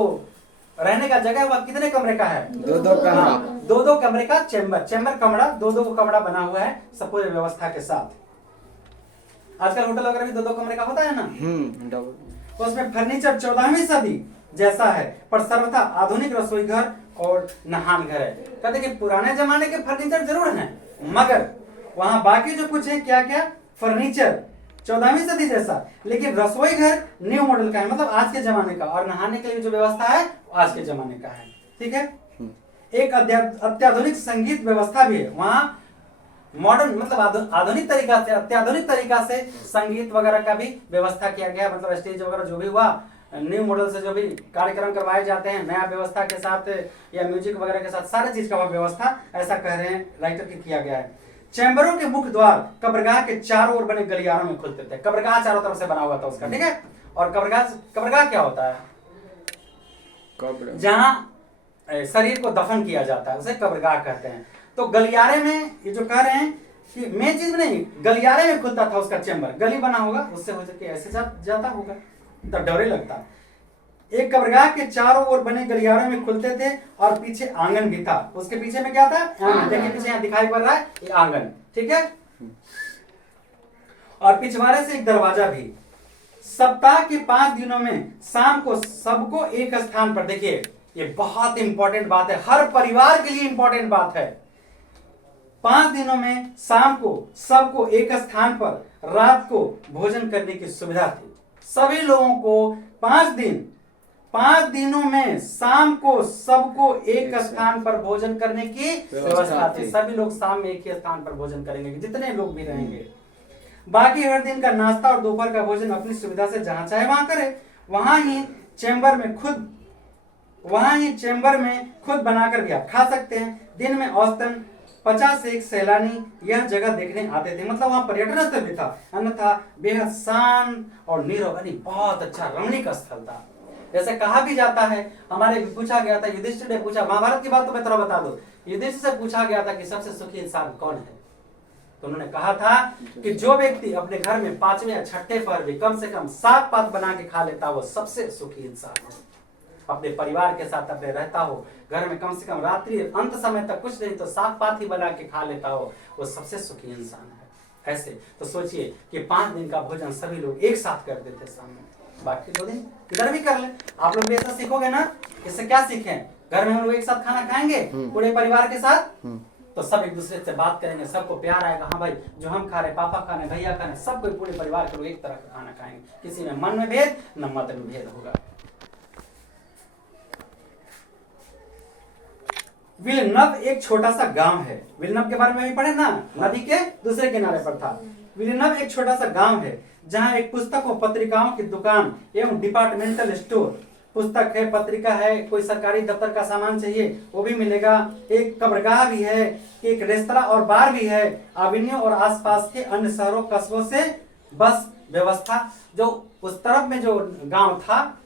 रहने का जगह वह कितने कमरे का है? 2-2 कमरा। 2-2 कमरे का चैम्बर कमरा 2-2 कमरा बना हुआ है सब पूरे व्यवस्था के साथ। आजकल होटल वगैरह भी 2-2 कमरे का होता है ना। डबल। तो उसमें फर्नीचर 14वीं सदी जैसा है पर सर्वथा आधुनिक रसोई घर और नहान घर है। कहते कि पुराने जमाने के फर्नीचर जरूर हैं मगर वहां बाकी जो कुछ है क्या क्या फर्नीचर 14वीं सदी जैसा, लेकिन रसोई घर न्यू मॉडल का है, मतलब आज के जमाने का, और नहाने के लिए जो व्यवस्था है आज के जमाने का है। ठीक है, एक अत्याधुनिक संगीत व्यवस्था भी है वहां। मॉडर्न मतलब आधुनिक तरीका से, अत्याधुनिक तरीका से संगीत वगैरह का भी व्यवस्था किया गया। मतलब स्टेज वगैरह जो भी हुआ न्यू मॉडल से जो भी कार्यक्रम करवाए जाते हैं नया व्यवस्था के साथ या म्यूजिक वगैरह के साथ सारे चीज का व्यवस्था ऐसा कह रहे हैं राइटर की किया गया है। चैम्बरों के मुख्य द्वार कब्रगाह के चारों ओर बने गलियारों में खुलते थे। कब्रगाह चारों तरफ से बना हुआ था उसका। ठीक है, और कब्रगाह क्या होता है? जहां शरीर को दफन किया जाता है उसे कब्रगाह कहते हैं। तो गलियारे में ये जो कह रहे हैं कि मेन चीज नहीं, गलियारे में खुलता था उसका चैम्बर, गली बना होगा उससे हो सके ऐसे जाता होगा तब डरे लगता। एक कब्रगाह के चारों ओर बने गलियारों में खुलते थे और पीछे आंगन भी था। उसके पीछे में क्या था? आंगन। देखिए पीछे यहाँ दिखाई पड़ रहा है ये आंगन। ठीक है, और पिछवाड़े से एक दरवाजा भी। सप्ताह के 5 दिनों में शाम को सबको एक स्थान पर, देखिए ये बहुत इंपॉर्टेंट बात है, हर परिवार के लिए इंपॉर्टेंट बात है। 5 दिनों में शाम को सबको एक स्थान पर रात को भोजन करने की सुविधा थी। सभी लोगों को 5 दिनों में शाम को सबको एक स्थान पर भोजन करने की व्यवस्था थी। सभी लोग शाम में एक ही स्थान पर भोजन करेंगे जितने लोग भी रहेंगे। बाकी हर दिन का नाश्ता और दोपहर का भोजन अपनी सुविधा से जहां चाहे वहां करे। वहां ही चैम्बर में खुद बनाकर भी आप खा सकते हैं। दिन में औसतन 50 से 1 सैलानी यह जगह देखने आते थे। मतलब वहां पर्यटन स्थल भी था, अन्यथा बेहद शांत और नीरव, यानी बहुत अच्छा रमणीक स्थल था। जैसे कहा भी जाता है, हमारे पूछा गया था, युधिष्ठिर ने पूछा, महाभारत की बात तो मैं थोड़ा बता दूं, युधिष्ठिर से पूछा गया था कि सबसे सुखी इंसान कौन है। तो उन्होंने कहा था कि जो व्यक्ति अपने घर में 5वें या 6ठे पहर भी कम से कम 7 पात बना के खा लेता वो सबसे सुखी इंसान है। अपने परिवार के साथ अपने रहता हो, घर में कम से कम रात्रि अंत समय तक कुछ नहीं तो 7 पात ही बना के खा लेता हो, वो सबसे सुखी इंसान है। ऐसे तो सोचिए कि 5 दिन का भोजन सभी लोग एक साथ करते थे सामने, बाकी 2 दिन इधर भी कर ले। आप लोग भी ऐसा सीखोगे ना, इससे क्या सीखें? घर में हम लोग एक साथ खाना खाएंगे पूरे परिवार के साथ, तो सब एक दूसरे से बात करेंगे, सबको प्यार आएगा। हाँ भाई जो हम खा रहे, पापा खा रहे, भैया खा रहे, सब कोई पूरे परिवार के लोग एक तरह का खाना खाएंगे। किसी में मन में भेद न मत में भेद होगा। विलनब एक छोटा सा गांव है। विलनब के बारे में भी पढ़े ना, नदी के दूसरे किनारे पर था। विलनब एक छोटा सा गांव है जहां एक पुस्तक और पत्रिकाओं की दुकान एवं डिपार्टमेंटल स्टोर, पुस्तक है, पत्रिका है, कोई सरकारी दफ्तर का सामान चाहिए वो भी मिलेगा। एक कब्रगाह भी है, एक रेस्तरा और बार भी है। अविनियो और आसपास के अन्य शहरों कस्बों से बस व्यवस्था, जो उस तरफ में जो गांव था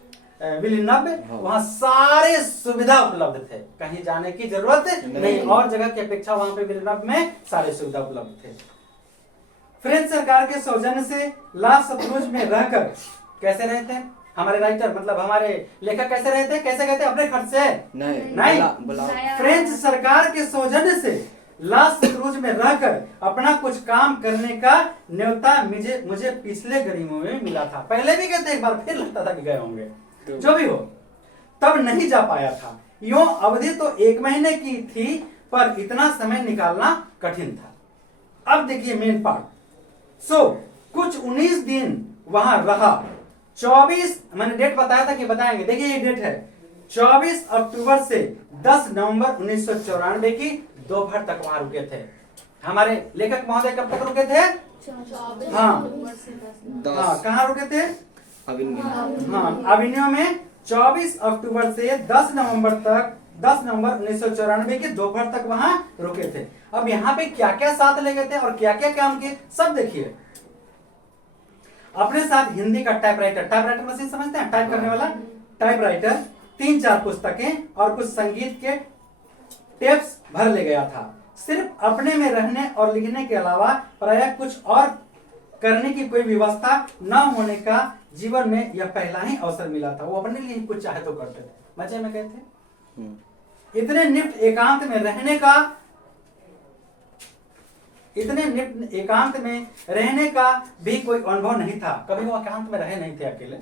विलनब, वहां सारे सुविधा उपलब्ध थे, कहीं जाने की जरूरत नहीं। और जगह की अपेक्षा वहां पे विलनब में सारे सुविधा उपलब्ध थे। फ्रेंच सरकार के सौजन्य से ला सतलुज में रहकर कैसे रहते हैं हमारे राइटर, मतलब हमारे लेखक कैसे रहते हैं, कैसे कहते हैं? अपने खर्च से नहीं। फ्रेंच सरकार के सौजन्य से ला सतलुज में रहकर अपना कुछ काम करने का न्योता मुझे पिछले गर्मियों में मिला था। पहले भी कहते एक बार फिर लगता था कि गए होंगे, जो भी हो, तब नहीं जा पाया था। यूं अवधि तो 1 महीने की थी पर इतना समय निकालना कठिन था। अब देखिए मेन पार्ट। कुछ 19 दिन वहां रहा। 24 मैंने डेट बताया था कि बताएंगे, देखिए ये डेट है 24 अक्टूबर से 10 नवंबर 1994 की दोपहर तक वहां रुके थे। हमारे लेखक महोदय कब तक रुके थे? हाँ, कहाँ रुके थे? अविनियो में 24 अक्टूबर से 10 नवंबर तक 10 नवंबर 1994 की दोपहर तक वहां रुके थे। अब यहाँ पे क्या क्या साथ ले गए थे और क्या क्या काम किए सब देखिए। अपने साथ हिंदी का टाइपराइटर मशीन समझते हैं, टाइप करने वाला टाइपराइटर, 3-4 पुस्तकें और कुछ संगीत के टेप्स भर ले गया था। सिर्फ अपने में रहने और लिखने के अलावा प्रायः कुछ और करने की कोई व्यवस्था न होने का जीवन में यह पहला ही अवसर मिला था। वो अपने लिए कुछ चाहे तो करते थे, मजे में गए थे। इतने निफ्ट एकांत में रहने का भी कोई अनुभव नहीं था। कभी वो एकांत में रहे नहीं थे अकेले।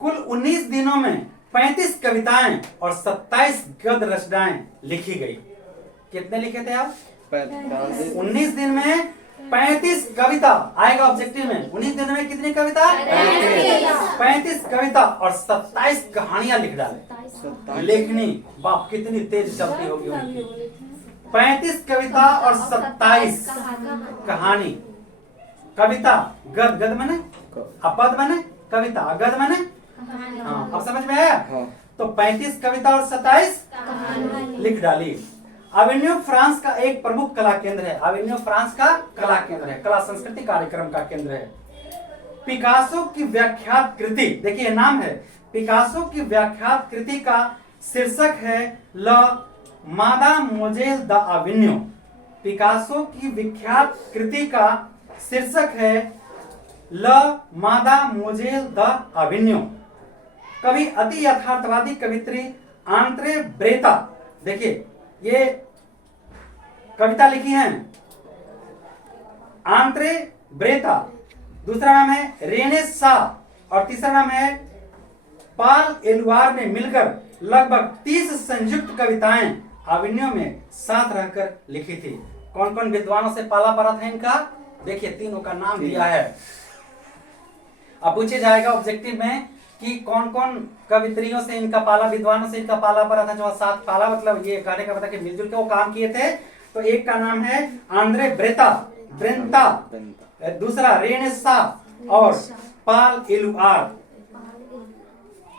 कुल 19 दिनों में 35 कविताएं और 27 गद्य रचनाएं लिखी गई। कितने लिखे थे आप? 19 दिन में 35 कविता आएगा ऑब्जेक्टिव में। 19 दिन में कितनी कविता? 35 कविता और 27 कहानियां लिख डाले। लेखनी बाप कितनी तेज चलती होगी उनकी। 35 कविता और 27 कहानी। कविता गद माने अपद माने कविता, गद माने हाँ, अब समझ में आया? तो 35 कविता और 27 लिख डाली। अवेन्यू फ्रांस का एक प्रमुख कला केंद्र है। अवेन्यू फ्रांस का कला केंद्र है, कला संस्कृति कार्यक्रम का केंद्र है। पिकासो की व्याख्यात कृति, देखिए नाम है, पिकासो की व्याख्यात कृति का शीर्षक है ल मादामोजेल द अवेन्यू। पिकासो की विख्यात कृति का शीर्षक है ल मादामोजेल द अवेन्यू। कवि अति यथार्थवादी कवित्री आंद्रे ब्रेता, देखिए ये कविता लिखी है आंद्रे ब्रेता, दूसरा नाम है रेने शाह और तीसरा नाम है पाल एलुआर ने मिलकर लगभग 30 संयुक्त कविताएं अवेन्यू में साथ रहकर लिखी थी। कौन कौन विद्वानों से पाला पड़ा था इनका? देखिए तीनों का नाम दिया है। अब पूछे जाएगा ऑब्जेक्टिव में कि कौन कौन कवित्रियों से इनका पाला, विद्वानों से इनका पाला पड़ा था। जो साथ पाला मतलब ये कहने का पता कि मिलजुल के वो काम किए थे। तो एक का नाम है आंद्रे ब्रेंता, दूसरा रेने शाह और पाल एलुआर।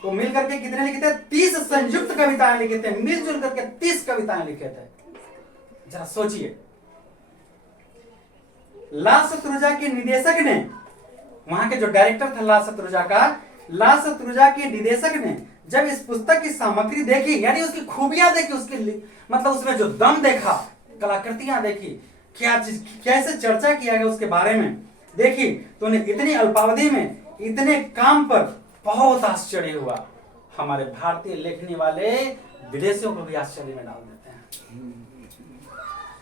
तो मिल करके कितने लिखे थे? 30 संयुक्त कविताएं लिखे थे। मिलजुल करके 30 कविताएं लिखे थे। जरा सोचिए, ला शत्रुजा के निदेशक ने, वहां के जो डायरेक्टर था ला शत्रुजा का, ला शत्रुजा के निदेशक ने जब इस पुस्तक की सामग्री देखी, यानी उसकी खूबियां देखी, उसकी मतलब उसमें जो दम देखा, कलाकृतियां देखी, क्या चीज कैसे चर्चा किया गया उसके बारे में देखी, तो उन्हें इतनी अल्पावधि में इतने काम पर बहुत आश्चर्य हुआ। हमारे भारतीय लेखनी वाले विदेशियों को भी आश्चर्य में डाल देते हैं।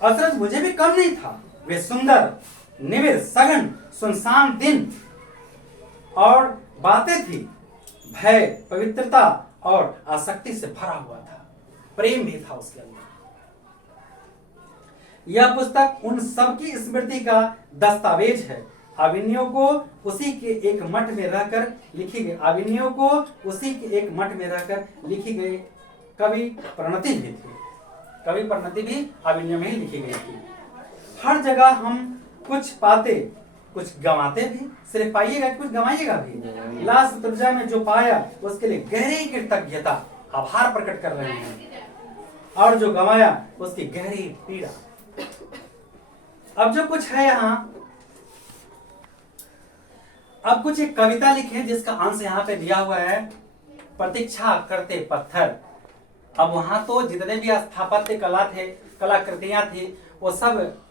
अचरज मुझे भी कम नहीं था। वे सुंदर, निविड़, सघन, सुनसान दिन और बातें थी। भय, पवित्रता और आसक्ति से भरा हुआ था। प्रेम भी था उसके अंदर। यह पुस्तक उन सबकी स्मृति का दस्तावेज है। अवेन्यू को उसी के एक मठ में रहकर लिखी गई, अवेन्यू को उसी के एक मठ में रहकर लिखी गई कवि प्रणति भी थी। कवि प्रणति भी अवेन्यू में ही लिखी गई थी। हर जगह हम कुछ पाते, कुछ गंवाते भी। सिर्फ पाइएगा, कुछ गंवाइएगा भी। ला शत्रुजा में जो पाया उसके लिए गहरी कृतज्ञता, आभार प्रकट कर रहे हैं, और जो गंवाया उसकी गहरी पीड़ा। अब जो कुछ है यहाँ, अब कुछ एक कविता लिखी है जिसका अंश यहाँ पे दिया हुआ है, प्रतीक्षा करते पत्थर। अब वहां तो जितने भी स्थापत्य कला थे, कलाकृतियां थी, वो सब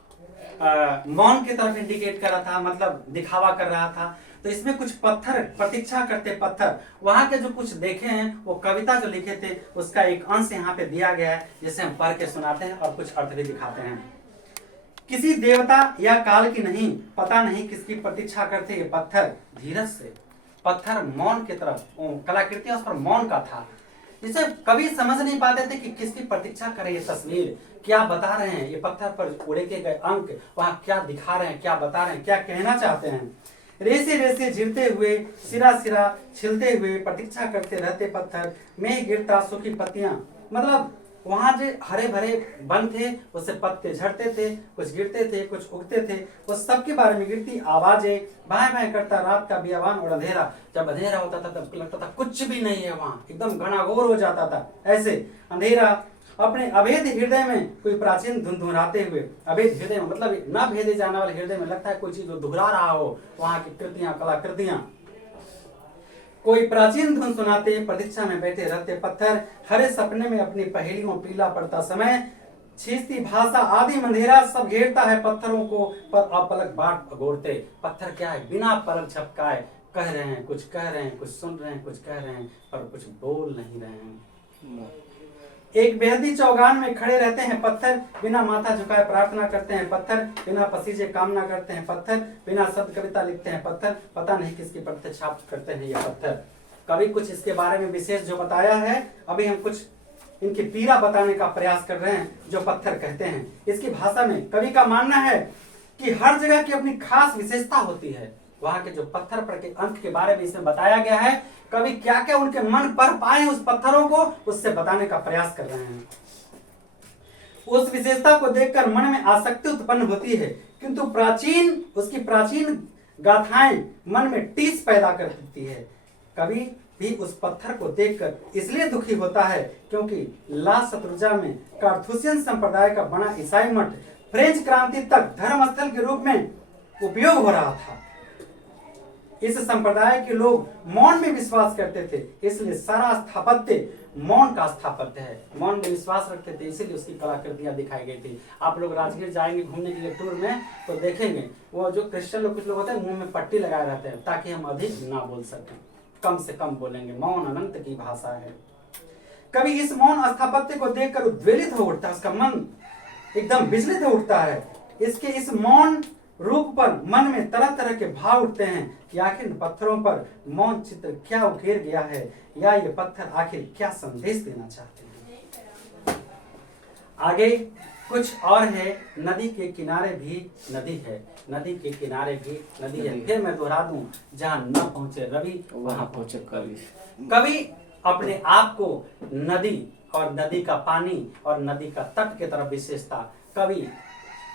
मौन की तरफ इंडिकेट कर रहा था, मतलब दिखावा कर रहा था। तो इसमें कुछ पत्थर, प्रतीक्षा करते पत्थर, वहां के जो कुछ देखे हैं, वो कविता जो लिखे थे उसका एक अंश यहाँ पे दिया गया है, जिसे हम पढ़ के सुनाते हैं और कुछ अर्थ भी दिखाते हैं। किसी देवता या काल की नहीं, पता नहीं किसकी प्रतीक्षा करते ये पत्थर धीरज से। पत्थर मौन की तरफ, कलाकृतियां उस पर मौन का था, जिसे कभी समझ नहीं पाते थे कि किसकी प्रतीक्षा करे। ये तस्वीर क्या बता रहे हैं, ये पत्थर पर उड़े गए अंक वहां क्या दिखा रहे हैं, क्या बता रहे हैं, क्या कहना चाहते हैं। रेसे रेसे झिरते हुए, सिरा सिरा छिलते हुए प्रतीक्षा करते रहते पत्थर में गिरता सूखी पत्तियां। मतलब वहां जो हरे भरे वन थे, उससे पत्ते झड़ते थे, कुछ गिरते थे, कुछ उगते थे, उस सब के बारे में गिरती आवाजें, भाई भाई करता रात का बियाबान और अंधेरा। जब अंधेरा होता था तब लगता था कुछ भी नहीं है वहां, एकदम घनाघोर हो जाता था। ऐसे अंधेरा अपने अभेद हृदय में कोई प्राचीन धुंधुराते हुए, अभेद हृदय में मतलब न भेदे जाने वाले हृदय में लगता है कोई चीज दोहरा रहा हो, वहां की कृतियां, कलाकृतियां, कोई प्राचीन धुन सुनाते प्रतीक्षा में बैठे रहते पत्थर, हरे सपने में अपनी पहेलियों पीला पड़ता समय, छींचती भाषा आदि अंधेरा सब घेरता है पत्थरों को, पर अपलक बाट अगोरते। पत्थर क्या है, बिना पलक झपकाए कह रहे हैं, कुछ कह रहे हैं, कुछ सुन रहे हैं, कुछ कह रहे हैं, पर कुछ बोल नहीं रहे हैं। एक बेहदी चौगान में खड़े रहते हैं पत्थर, बिना माथा झुकाए प्रार्थना करते हैं पत्थर, बिना पसीजे कामना करते हैं पत्थर, बिना शब्द कविता लिखते हैं पत्थर, पता नहीं किसकी पत्थर छाप करते हैं ये पत्थर। कभी कुछ इसके बारे में विशेष जो बताया है, अभी हम कुछ इनकी पीड़ा बताने का प्रयास कर रहे हैं जो पत्थर कहते हैं। इसकी भाषा में कवि का मानना है कि हर जगह की अपनी खास विशेषता होती है। वहां के जो पत्थर पर के अंक के बारे में इसमें बताया गया है, कवि क्या क्या उनके मन पर पाए उस पत्थरों को, उससे बताने का प्रयास कर रहे हैं। उस विशेषता को देखकर मन में आसक्ति उत्पन्न होती है, किंतु उसकी प्राचीन गाथाएं मन में टीस पैदा कर देती है। कवि भी उस पत्थर को देखकर इसलिए दुखी होता है क्योंकि ला शत्रुंजा में कार्थुसियन संप्रदाय का बना ईसाई मठ फ्रेंच क्रांति तक धर्म स्थल के रूप में उपयोग हो रहा था। इस संप्रदाय के लोग मौन में विश्वास करते थे, इसलिए सारा स्थापत्य मौन का स्थापत्य है। मौन में विश्वास रखते थे, इसीलिए उसकी कलाकृतियां दिखाई गई थी। आप लोग राजगीर जाएंगे घूमने के लिए टूर में तो देखेंगे वो जो क्रिश्चियन लोग, कुछ लोग होते हैं मुंह में पट्टी लगाए रहते हैं ताकि हम अधिक ना बोल सकें, कम से कम बोलेंगे। मौन अनंत की भाषा है। कभी इस मौन स्थापत्य को देखकर उद्वेलित हो उठता है, उसका मन एकदम विचलित हो उठता है। इसके इस मौन रूप पर मन में तरह तरह के भाव उठते हैं कि आखिर पत्थरों पर मौन चित्र क्या उकेर गया है, या ये पत्थर आखिर क्या संदेश देना चाहते हैं। आगे कुछ और है, नदी के किनारे भी नदी है, नदी के किनारे भी नदी है। फिर मैं दोहरा दूं, जहां न पहुंचे रवि वहां पहुंचे कवि। कवि अपने आप को नदी और नदी का पानी और नदी का तट की तरफ विशेषता,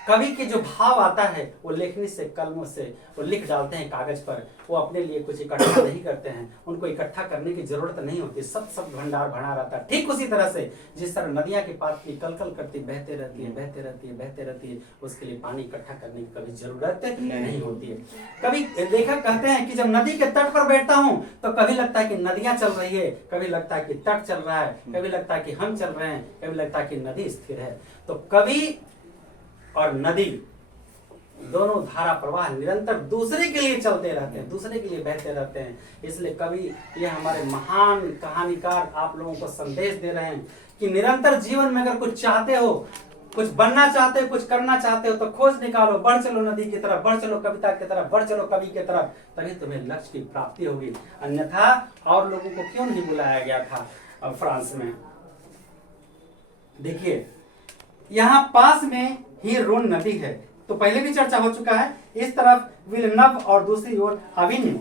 कवि के जो भाव आता है वो लेखनी से, कलमों से वो लिख डालते हैं कागज पर। वो अपने लिए कुछ इकट्ठा नहीं करते हैं, उनको इकट्ठा करने की जरूरत नहीं होती, सब भंडार भरा रहता है। ठीक उसी तरह से जिस तरह नदियां की पातली कल कल करती बहते रहती है, बहते रहती है, बहते रहती है, उसके लिए पानी इकट्ठा करने की कभी जरूरत नहीं होती है। कभी लेखक कहते हैं कि जब नदी के तट पर बैठता हूँ तो कभी लगता है कि नदियां चल रही है, कभी लगता है कि तट चल रहा है, कभी लगता है कि हम चल रहे हैं, कभी लगता है कि नदी स्थिर है। तो कवि और नदी दोनों धारा प्रवाह निरंतर दूसरे के लिए चलते रहते हैं, दूसरे के लिए बहते रहते हैं। इसलिए कवि, ये हमारे महान कहानीकार आप लोगों को संदेश दे रहे हैं कि निरंतर जीवन में अगर कुछ चाहते हो, कुछ बनना चाहते हो, कुछ करना चाहते हो, तो खोज निकालो, बढ़ चलो नदी की तरफ, बढ़ चलो कविता की तरफ, बढ़ चलो कवि की तरफ, तभी तुम्हें लक्ष्य की प्राप्ति होगी। अन्यथा और लोगों को क्यों नहीं बुलाया गया था फ्रांस में। देखिए यहाँ पास में ही रोन नदी है, तो पहले भी चर्चा हो चुका है। इस तरफ विलनव और दूसरी ओर अविन्यो।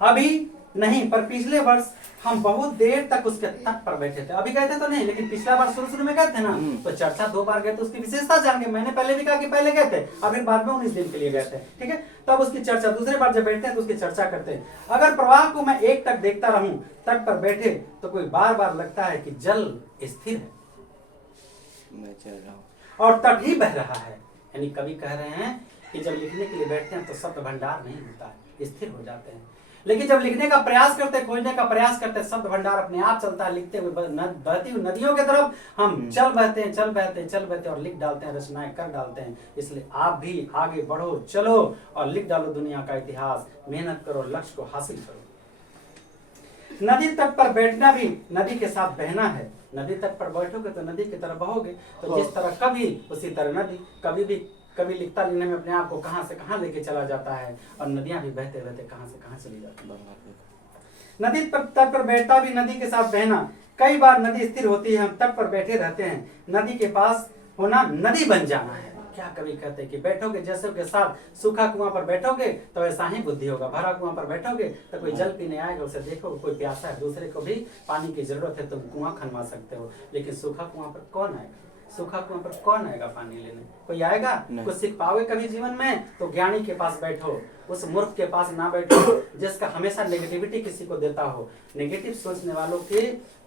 अभी नहीं, पर पिछले वर्ष हम बहुत देर तक उसके तट पर बैठे थे। अभी गए थे तो नहीं, लेकिन पिछला बार शुरू में गए थे ना, तो चर्चा 2 बार गए, तो उसकी विशेषता जान गए। मैंने पहले भी कहा कि पहले गए थे, अभी बाद में 19 दिन के लिए गए थे, ठीक है। तब उसकी चर्चा, दूसरे बार जब बैठते हैं तो उसकी चर्चा करते हैं। अगर प्रवाह को मैं एक टक देखता रहूं, तट पर बैठे, तो कोई बार बार लगता है कि जल स्थिर है, मैं चल रहा हूँ और तट ही बह रहा है। यानी कवि कह रहे हैं कि जब लिखने के लिए बैठते हैं तो शब्द भंडार नहीं होता है, स्थिर हो जाते हैं। लेकिन जब लिखने का प्रयास करते हैं, खोजने का प्रयास करते हैं, शब्द भंडार अपने आप चलता है। लिखते हुए बहती हुई नदियों की तरफ हम चल बहते हैं, चल बहते हैं, चल बहते हैं और लिख डालते हैं, रचनाएं कर डालते हैं। इसलिए आप भी आगे बढ़ो, चलो और लिख डालो दुनिया का इतिहास। मेहनत करो, लक्ष्य को हासिल करो। नदी तट पर बैठना भी नदी के साथ बहना है। नदी तट पर बैठोगे तो नदी की तरफ बहोगे, तो जिस तरह कवि उसी तरह नदी। कभी लिखता लिखने में अपने आप को कहां से कहां लेके चला जाता है, और नदियां भी बहते रहते कहां से कहां चली जाती है। नदी तट पर बैठता भी नदी के साथ बहना। कई बार नदी स्थिर होती है, हम तट पर बैठे रहते हैं। नदी के पास होना नदी बन जाना है। क्या कवि कहते हैं कि बैठोगे जैसे के साथ सूखा कुआं पर बैठोगे तो ऐसा ही बुद्धि होगा, भरा कुआं पर बैठोगे तो कोई जल पीने आएगा उसे देखोगे कोई प्यासा है, दूसरे को भी पानी की जरूरत है, तुम कुआं खनवा सकते हो, लेकिन सूखा कुआं पर कौन आएगा? सूखा कुआं पर कौन आएगा पानी लेने? कोई आएगा? कुछ सीख पाओगे कभी जीवन में? तो ज्ञानी के पास बैठो, उस मूर्ख के पास ना बैठो जिसका हमेशा नेगेटिविटी किसी को देता हो। नेगेटिव सोचने वालों के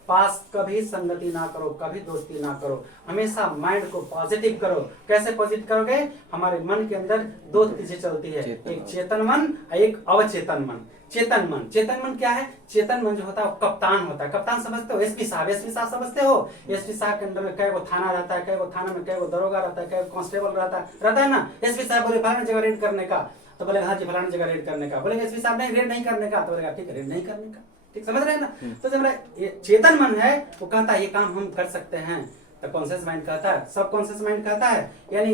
पास कभी संगति ना करो, कभी दोस्ती ना करो, हमेशा माइंड को पॉजिटिव करो। कैसे पॉजिटिव करोगे? हमारे मन के अंदर दो चीजें चलती है, एक चेतन मन और एक अवचेतन मन। चेतन मन क्या है? चेतन मन जो होता है वो कप्तान होता है। कप्तान समझते हो? एसपी साहब समझते हो? एसपी साहब के अंदर में कई वो थाना रहता है, कई वो थाना में कई वो दरोगा रहता है, कई कांस्टेबल रहता है ना। एसपी साहब बोले फलाने जगह रेड करने का, तो बोले हाँ जी फलाने जगह रेड करने का। बोले एसपी साहब नहीं रेड नहीं करने का, तो बोलेगा ठीक है रेड नहीं करने का। ठीक समझ रहे हैं ना? तो जब ये चेतन मन है वो कहता है ये काम हम कर सकते हैं, तो कॉन्शियस माइंड कहता है, सब कॉन्शियस माइंड कहता है, यानी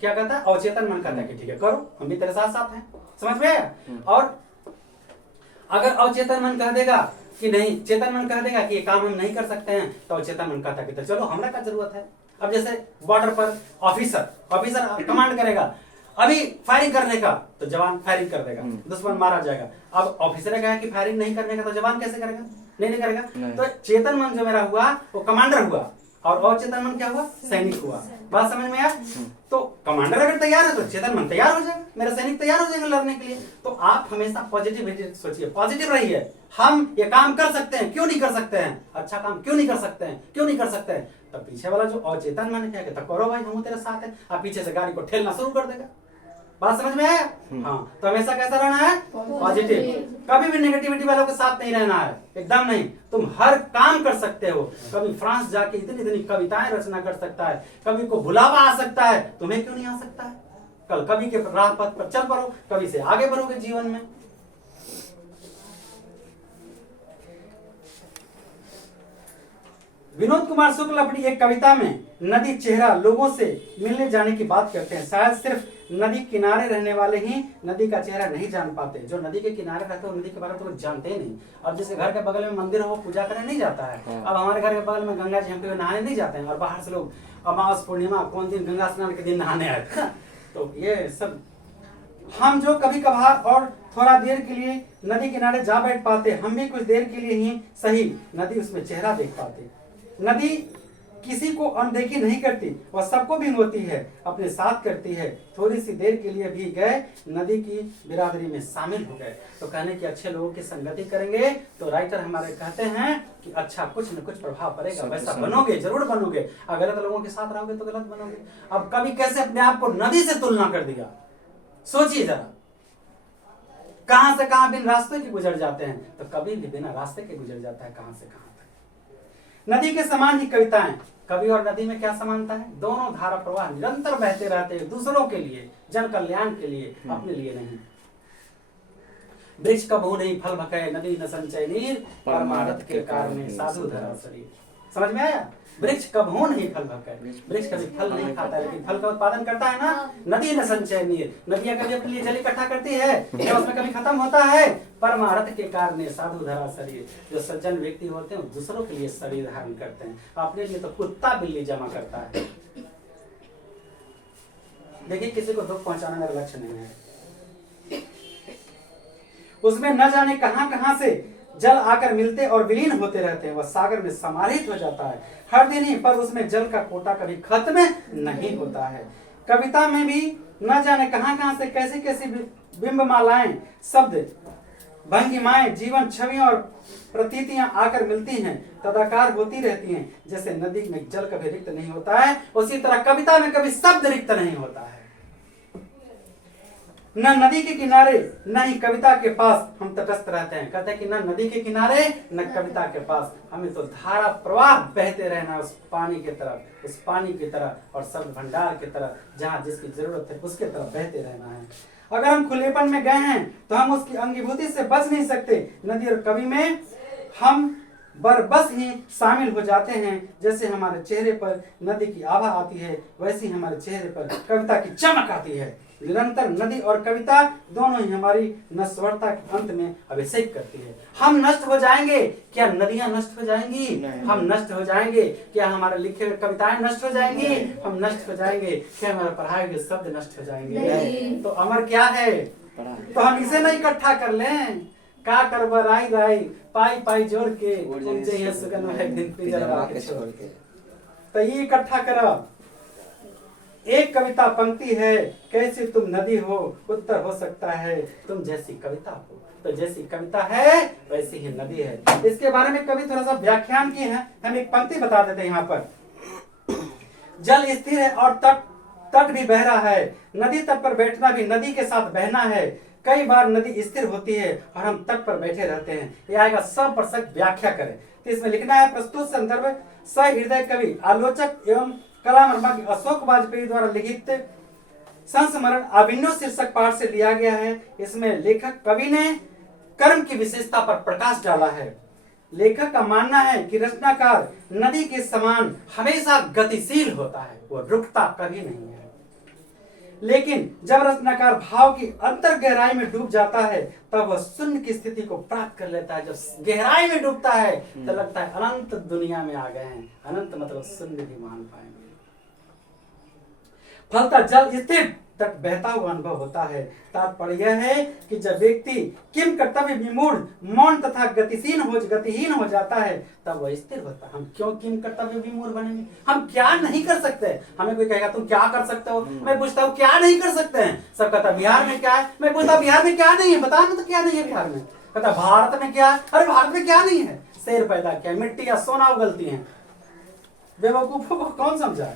क्या कहता है? अवचेतन मन कहता है कि ठीक है करो, हम भी तेरे साथ साथ हैं। समझ में आया? और अगर अवचेतन मन कह देगा कि नहीं, चेतन मन कह देगा कि ये काम हम नहीं कर सकते हैं, तो अवचेतन मन कहता है कि तो चलो हमरा क्या जरूरत है। अब जैसे बॉर्डर पर ऑफिसर कमांड करेगा अभी फायरिंग करने का, तो जवान फायरिंग कर देगा, दुश्मन मारा जाएगा। अब ऑफिसर कहा कि फायरिंग नहीं करने का, तो जवान कैसे करेगा? नहीं करेगा। तो चेतन मन जो मेरा हुआ वो कमांडर हुआ, और अवचेतन मन क्या हुआ? सैनिक हुआ। बात समझ में आया? तो कमांडर अगर तैयार है तो चेतन मन तैयार हो जाएगा, मेरा सैनिक तैयार हो जाएगा लड़ने के लिए। तो आप हमेशा पॉजिटिव सोचिए, पॉजिटिव रहिए। हम ये काम कर सकते हैं, क्यों नहीं कर सकते हैं? अच्छा काम क्यों नहीं कर सकते हैं? क्यों नहीं कर सकते हैं? तो पीछे वाला जो अवचेतन मन क्या कहता, करो भाई हम तेरे साथ हैं। आप पीछे से गाड़ी को ठेलना शुरू कर देगा। बात समझ में आया? हाँ, तो हमेशा कैसा रहना है? पॉजिटिव। कभी भी नेगेटिविटी वालों के साथ नहीं रहना है, एकदम नहीं। तुम हर काम कर सकते हो। कभी फ्रांस जाके इतनी कविताएं रचना कर सकता है, कभी को बुलावा आ सकता है, तुम्हें क्यों नहीं आ सकता है? कल कभी के राह पथ पर चल पड़ो, कभी से आगे बढ़ोगे जीवन में। विनोद कुमार शुक्ल अपनी एक कविता में नदी चेहरा लोगों से मिलने जाने की बात करते हैं। शायद सिर्फ नदी किनारे रहने वाले ही नदी का चेहरा नहीं जान पाते। जो नदी के किनारे रहते हैं नदी के बारे में तो कुछ जानते ही नहीं। अब जिसके घर के बगल में मंदिर हो वो पूजा करने नहीं जाता है। अब हमारे घर के बगल में गंगा जी, हम कभी नहाने नहीं जाते हैं, और बाहर से लोग अमावस पूर्णिमा कौन दिन गंगा स्नान के दिन नहाने आए थे। तो ये सब हम जो कभी कभार और थोड़ा देर के लिए नदी किनारे जा बैठ पाते, हम भी कुछ देर के लिए ही सही नदी उसमें चेहरा देख पाते। नदी किसी को अनदेखी नहीं करती, वह सबको भिंगोती है, अपने साथ करती है। थोड़ी सी देर के लिए भी गए नदी की बिरादरी में शामिल हो गए। तो कहने की अच्छे लोगों की संगति करेंगे तो राइटर हमारे कहते हैं कि अच्छा कुछ न कुछ प्रभाव पड़ेगा, वैसा बनोगे, जरूर बनोगे। अगर गलत लोगों के साथ रहोगे तो गलत बनोगे। अब कभी कैसे अपने आप को नदी से तुलना कर दिया, सोचिए जरा। कहां से कहां बिन रास्ते के गुजर जाते हैं, तो कभी भी बिना रास्ते के गुजर जाता है कहां से कहां तक। नदी के समान ही कविताएं। कवि और नदी में क्या समानता है? दोनों धारा प्रवाह निरंतर बहते रहते हैं, दूसरों के लिए, जन कल्याण के लिए, अपने लिए नहीं। वृक्ष कबहू नहीं फल भके, नदी न संचय नीर, परमारथ के कारण साधु धरा शरीर। समझ में आया? वृक्ष कबहू नहीं फल भके, वृक्ष कभी फल नहीं खाता लेकिन फल का उत्पादन करता है ना। नदी न संचय नीर, नदियां कभी अपने लिए जल इकट्ठा करती है, क्या उसमें कभी खत्म होता है? परमारथ के कारण साधु धरा शरीर। जो सज्जन व्यक्ति होते हैं दूसरों के लिए शरीर धारण करते हैं, अपने लिए तो कुत्ता बिल्ली जमा करता है। देखिए किसी को दुख पहुंचाना मेरा लक्ष्य नहीं है। उसमें न जाने कहां कहां से जल आकर मिलते और विलीन होते रहते हैं। वह सागर में समाहित हो जाता है हर दिन ही, पर उसमें जल का कोटा कभी खत्म नहीं होता है। कविता में भी न जाने कहां कहां से कैसी कैसी बिंबमालाएं, शब्द, भंगिमाएं, जीवन छवियां और प्रतीतियां आकर मिलती हैं, तदाकार होती रहती हैं। जैसे नदी में जल कभी रिक्त नहीं होता है, उसी तरह कविता में कभी शब्द रिक्त नहीं होता है। न नदी के किनारे न ही कविता के पास हम तटस्थ रहते हैं। कहते हैं कि न नदी के किनारे न कविता के पास, हमें तो धारा प्रवाह बहते रहना उस पानी की तरफ, उस पानी की तरह और शब्द भंडार की तरह, जहां जिसकी जरूरत है उसके तरफ बहते रहना है। अगर हम खुलेपन में गए हैं तो हम उसकी अंगीभूति से बच नहीं सकते। नदी और कवि में हम बरबस ही शामिल हो जाते हैं। जैसे हमारे चेहरे पर नदी की आभा आती है, वैसे ही हमारे चेहरे पर कविता की चमक आती है। निरंतर नदी और कविता दोनों ही हमारी नश्वरता के अंत में अभिषेक करती है। हम नष्ट हो जाएंगे, क्या नदियां नष्ट हो जाएंगी? हम नष्ट हो जाएंगे, क्या हमारे लिखे हुए कविताएं नष्ट हो जाएंगी? हम नष्ट हो जाएंगे, क्या हमारे पढ़ाए हुए शब्द नष्ट हो जाएंगे? तो अमर क्या है? तो हम इसे नहीं इकट्ठा कर लें। का करबर आई राई पाई पाई जोड़ के उनसे ये सुगन है दिन पिंजरवा के छोड़ के। तो ये इकट्ठा करो। एक कविता पंक्ति है, कैसी तुम नदी हो, उत्तर हो सकता है तुम जैसी कविता हो। तो जैसी कविता है वैसी ही नदी है। इसके बारे में कवि थोड़ा सा व्याख्यान किए हैं, हम एक पंक्ति बता देते हैं यहाँ पर। जल स्थिर है और तट भी बह रहा है, नदी तट पर बैठना भी नदी के साथ बहना है। कई बार नदी स्थिर होती है और हम तट पर बैठे रहते हैं। यह आएगा सब पर सक व्याख्या करें। तो इसमें लिखना है, प्रस्तुत संदर्भ सहृदय कवि आलोचक एवं कला मर्मा अशोक वाजपेयी द्वारा लिखित संस्मरण अभिनव शीर्षक पाठ से लिया गया है। इसमें लेखक कवि ने कर्म की विशेषता पर प्रकाश डाला है। लेखक का मानना है कि रचनाकार नदी के समान हमेशा गतिशील होता है, वो रुकता कभी नहीं है। लेकिन जब रचनाकार भाव की अंतर गहराई में डूब जाता है तब वह शून्य की स्थिति को प्राप्त कर लेता है। जब गहराई में डूबता है तो लगता है अनंत दुनिया में आ गए हैं। अनंत मतलब शून्य भी मान पाएंगे। फलता जल स्थिर तट बहता हुआ अनुभव होता है। तात्पर्य यह है कि जब व्यक्ति किम कर्तव्य विमूढ़ मौन तथा गतिहीन हो जाता है तब वह स्थिर होता है। हम क्यों किम कर्तव्य विमूढ़ बनेंगे? हम क्या नहीं कर सकते? हमें कोई कहेगा तुम क्या कर सकते हो, मैं पूछता हूँ क्या नहीं कर सकते हैं? सब कहता बिहार में क्या है, मैं पूछता बिहार में क्या नहीं है, बता ना तो क्या नहीं है बिहार में। कहता भारत में क्या है, अरे भारत में क्या नहीं है? शेर पैदा किया, मिट्टी या सोना उगलती है। बेवकूफों को कौन समझा?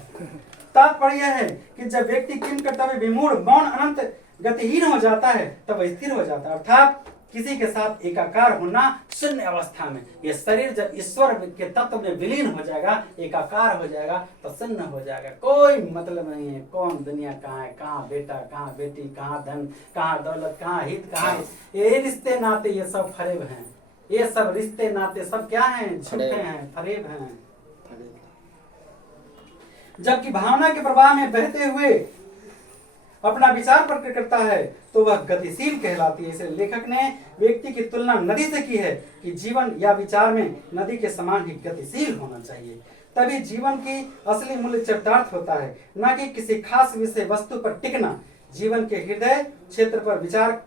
तात्पर्य है कि जब व्यक्ति किम कर्तव्य विमूढ़ मौन अनंत गतिहीन हो जाता है तब वह स्थिर हो जाता है, अर्थात किसी के साथ एकाकार होना शून्य अवस्था में। यह शरीर जब ईश्वर के तत्व में विलीन हो जाएगा, एकाकार हो जाएगा तो शून्य हो जाएगा। कोई मतलब नहीं है कौन दुनिया कहाँ है, कहाँ बेटा, कहाँ बेटी, कहाँ धन, कहाँ दौलत, कहाँ हित, कहाँ ये रिश्ते नाते, ये सब फरेब हैं। ये सब रिश्ते नाते सब क्या हैं? झूठे हैं, फरेब हैं। जबकि भावना के प्रवाह में बहते हुए अपना विचार प्रकट करता है तो वह गतिशील कहलाती है। इसलिए लेखक ने व्यक्ति की तुलना नदी से की है कि जीवन या विचार में नदी के समान ही गतिशील होना चाहिए। तभी जीवन की असली मूल्य चरितार्थ होता है, न कि किसी खास विषय वस्तु पर टिकना। जीवन के हृदय क्षेत्र पर विचार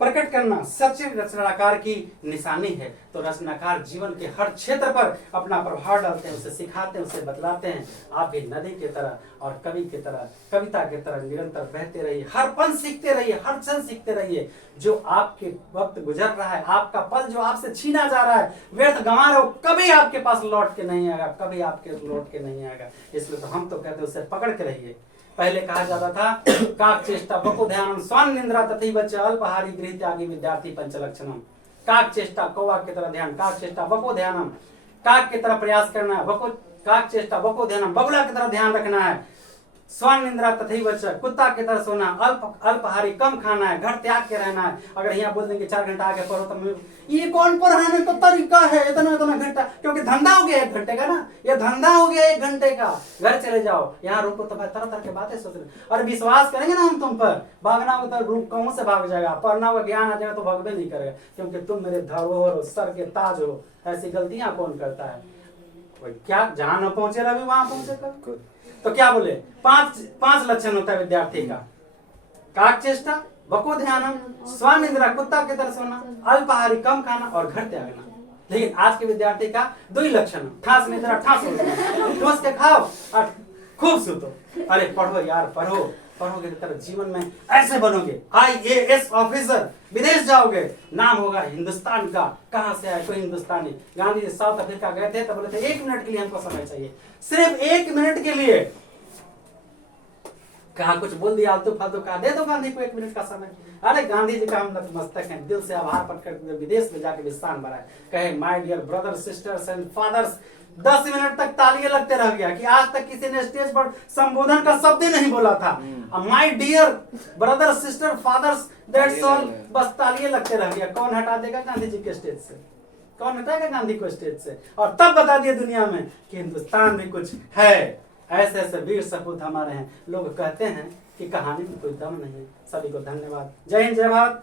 प्रकट करना सच्चे रचनाकार की निशानी है। तो रचनाकार जीवन के हर क्षेत्र पर अपना प्रभाव डालते हैं, उसे सिखाते हैं, उसे बतलाते हैं। आप भी नदी की तरह और कवि की तरह, कविता की तरह निरंतर बहते रहिए, हर पल सीखते रहिए, हर क्षण सीखते रहिए। जो आपके वक्त गुजर रहा है, आपका पल जो आपसे छीना जा रहा है, व्यर्थ गंवा रहे हो, कभी आपके पास लौट के नहीं आएगा, कभी आपके लौट के नहीं आएगा। इसलिए तो हम तो कहते हैं उसे पकड़ के रहिए। पहले कहा जाता था काक चेष्टा बको ध्यानम स्वान निंद्रा तथी बच्च अल्पहारी गृह त्यागी विद्यार्थी पंचलक्षणम। काक चेष्टा कौवा की तरह ध्यान, काक चेष्टा बको ध्यानम, काक की तरह प्रयास करना है, बको काक चेष्टा बको ध्यानम, बगुला की तरह ध्यान रखना है। स्वान निंद्रा तथी बच्च, कुत्ता की तरह सोना, अल्पहारी कम खाना है, घर त्याग के रहना है। अगर यहाँ बोल देंगे 4 घंटा आगे पढ़ो तो ये कौन पढ़ाने का तरीका है, इतना घंटा, क्योंकि धंधा हो गया 1 घंटे का ना, ये धंधा हो गया 1 घंटे का। घर चले जाओ, यहाँ रुको तो भाई तरह तरह की बातें सोच रहे। और विश्वास करेंगे ना हम तुम पर, भागना होगा तो कहूँ से भाग जाएगा, पढ़ना होगा ज्ञान आ जाएगा तो भागबे नहीं करेगा, क्योंकि तुम मेरे धरोहर हो, सर के ताज हो। ऐसी गलतियां कौन करता है? क्या जहां न पहुंचे रवि वहां पहुंचे। तो क्या बोले, 5 लक्षण होता है विद्यार्थी का। काक चेष्टा, बको ध्यानम, स्वानिंद्रा कुत्ता की तरह सोना, अल्पाहारी कम खाना और घर त्यागना। लेकिन आज के विद्यार्थी का 2 ही लक्षण, ठास निद्रा ठास ठोस के खाओ और खूब सुतो। अरे पढ़ो यार, पढ़ो, पढ़ोगे तो जीवन में ऐसे बनोगे, IAS ऑफिसर, विदेश जाओगे, नाम होगा हिंदुस्तान का। कहां से आए? कोई हिंदुस्तानी। गांधी जी साउथ अफ्रीका गए थे तो बोले थे 1 मिनट के लिए हमको समय चाहिए, सिर्फ 1 मिनट के लिए। कहा कुछ बोल दिया आलतू फालतू, कहा दे दो गांधी को 1 मिनट का समय। अरे गांधी जी का हम नतमस्तक हैं, दिल से आभार प्रकट करके विदेश में जाके विस्तार बढ़ाए, कहे my dear brothers sisters and fathers. 10 minute तक तालियां लगते रह गया कि आज तक किसी ने स्टेज पर संबोधन का शब्द ही नहीं बोला था। My dear brother sister fathers, that's all, बस तालियां लगते रह गया। कौन हटा देगा गांधी जी के स्टेज से? कौन हटाएगा गांधी को स्टेज से? और तब बता दिया दुनिया में कि हिंदुस्तान में कुछ है। ऐसे ऐसे वीर सपूत हमारे हैं। लोग कहते हैं कि कहानी में कोई दम नहीं है। सभी को धन्यवाद। जय हिंद, जय भारत।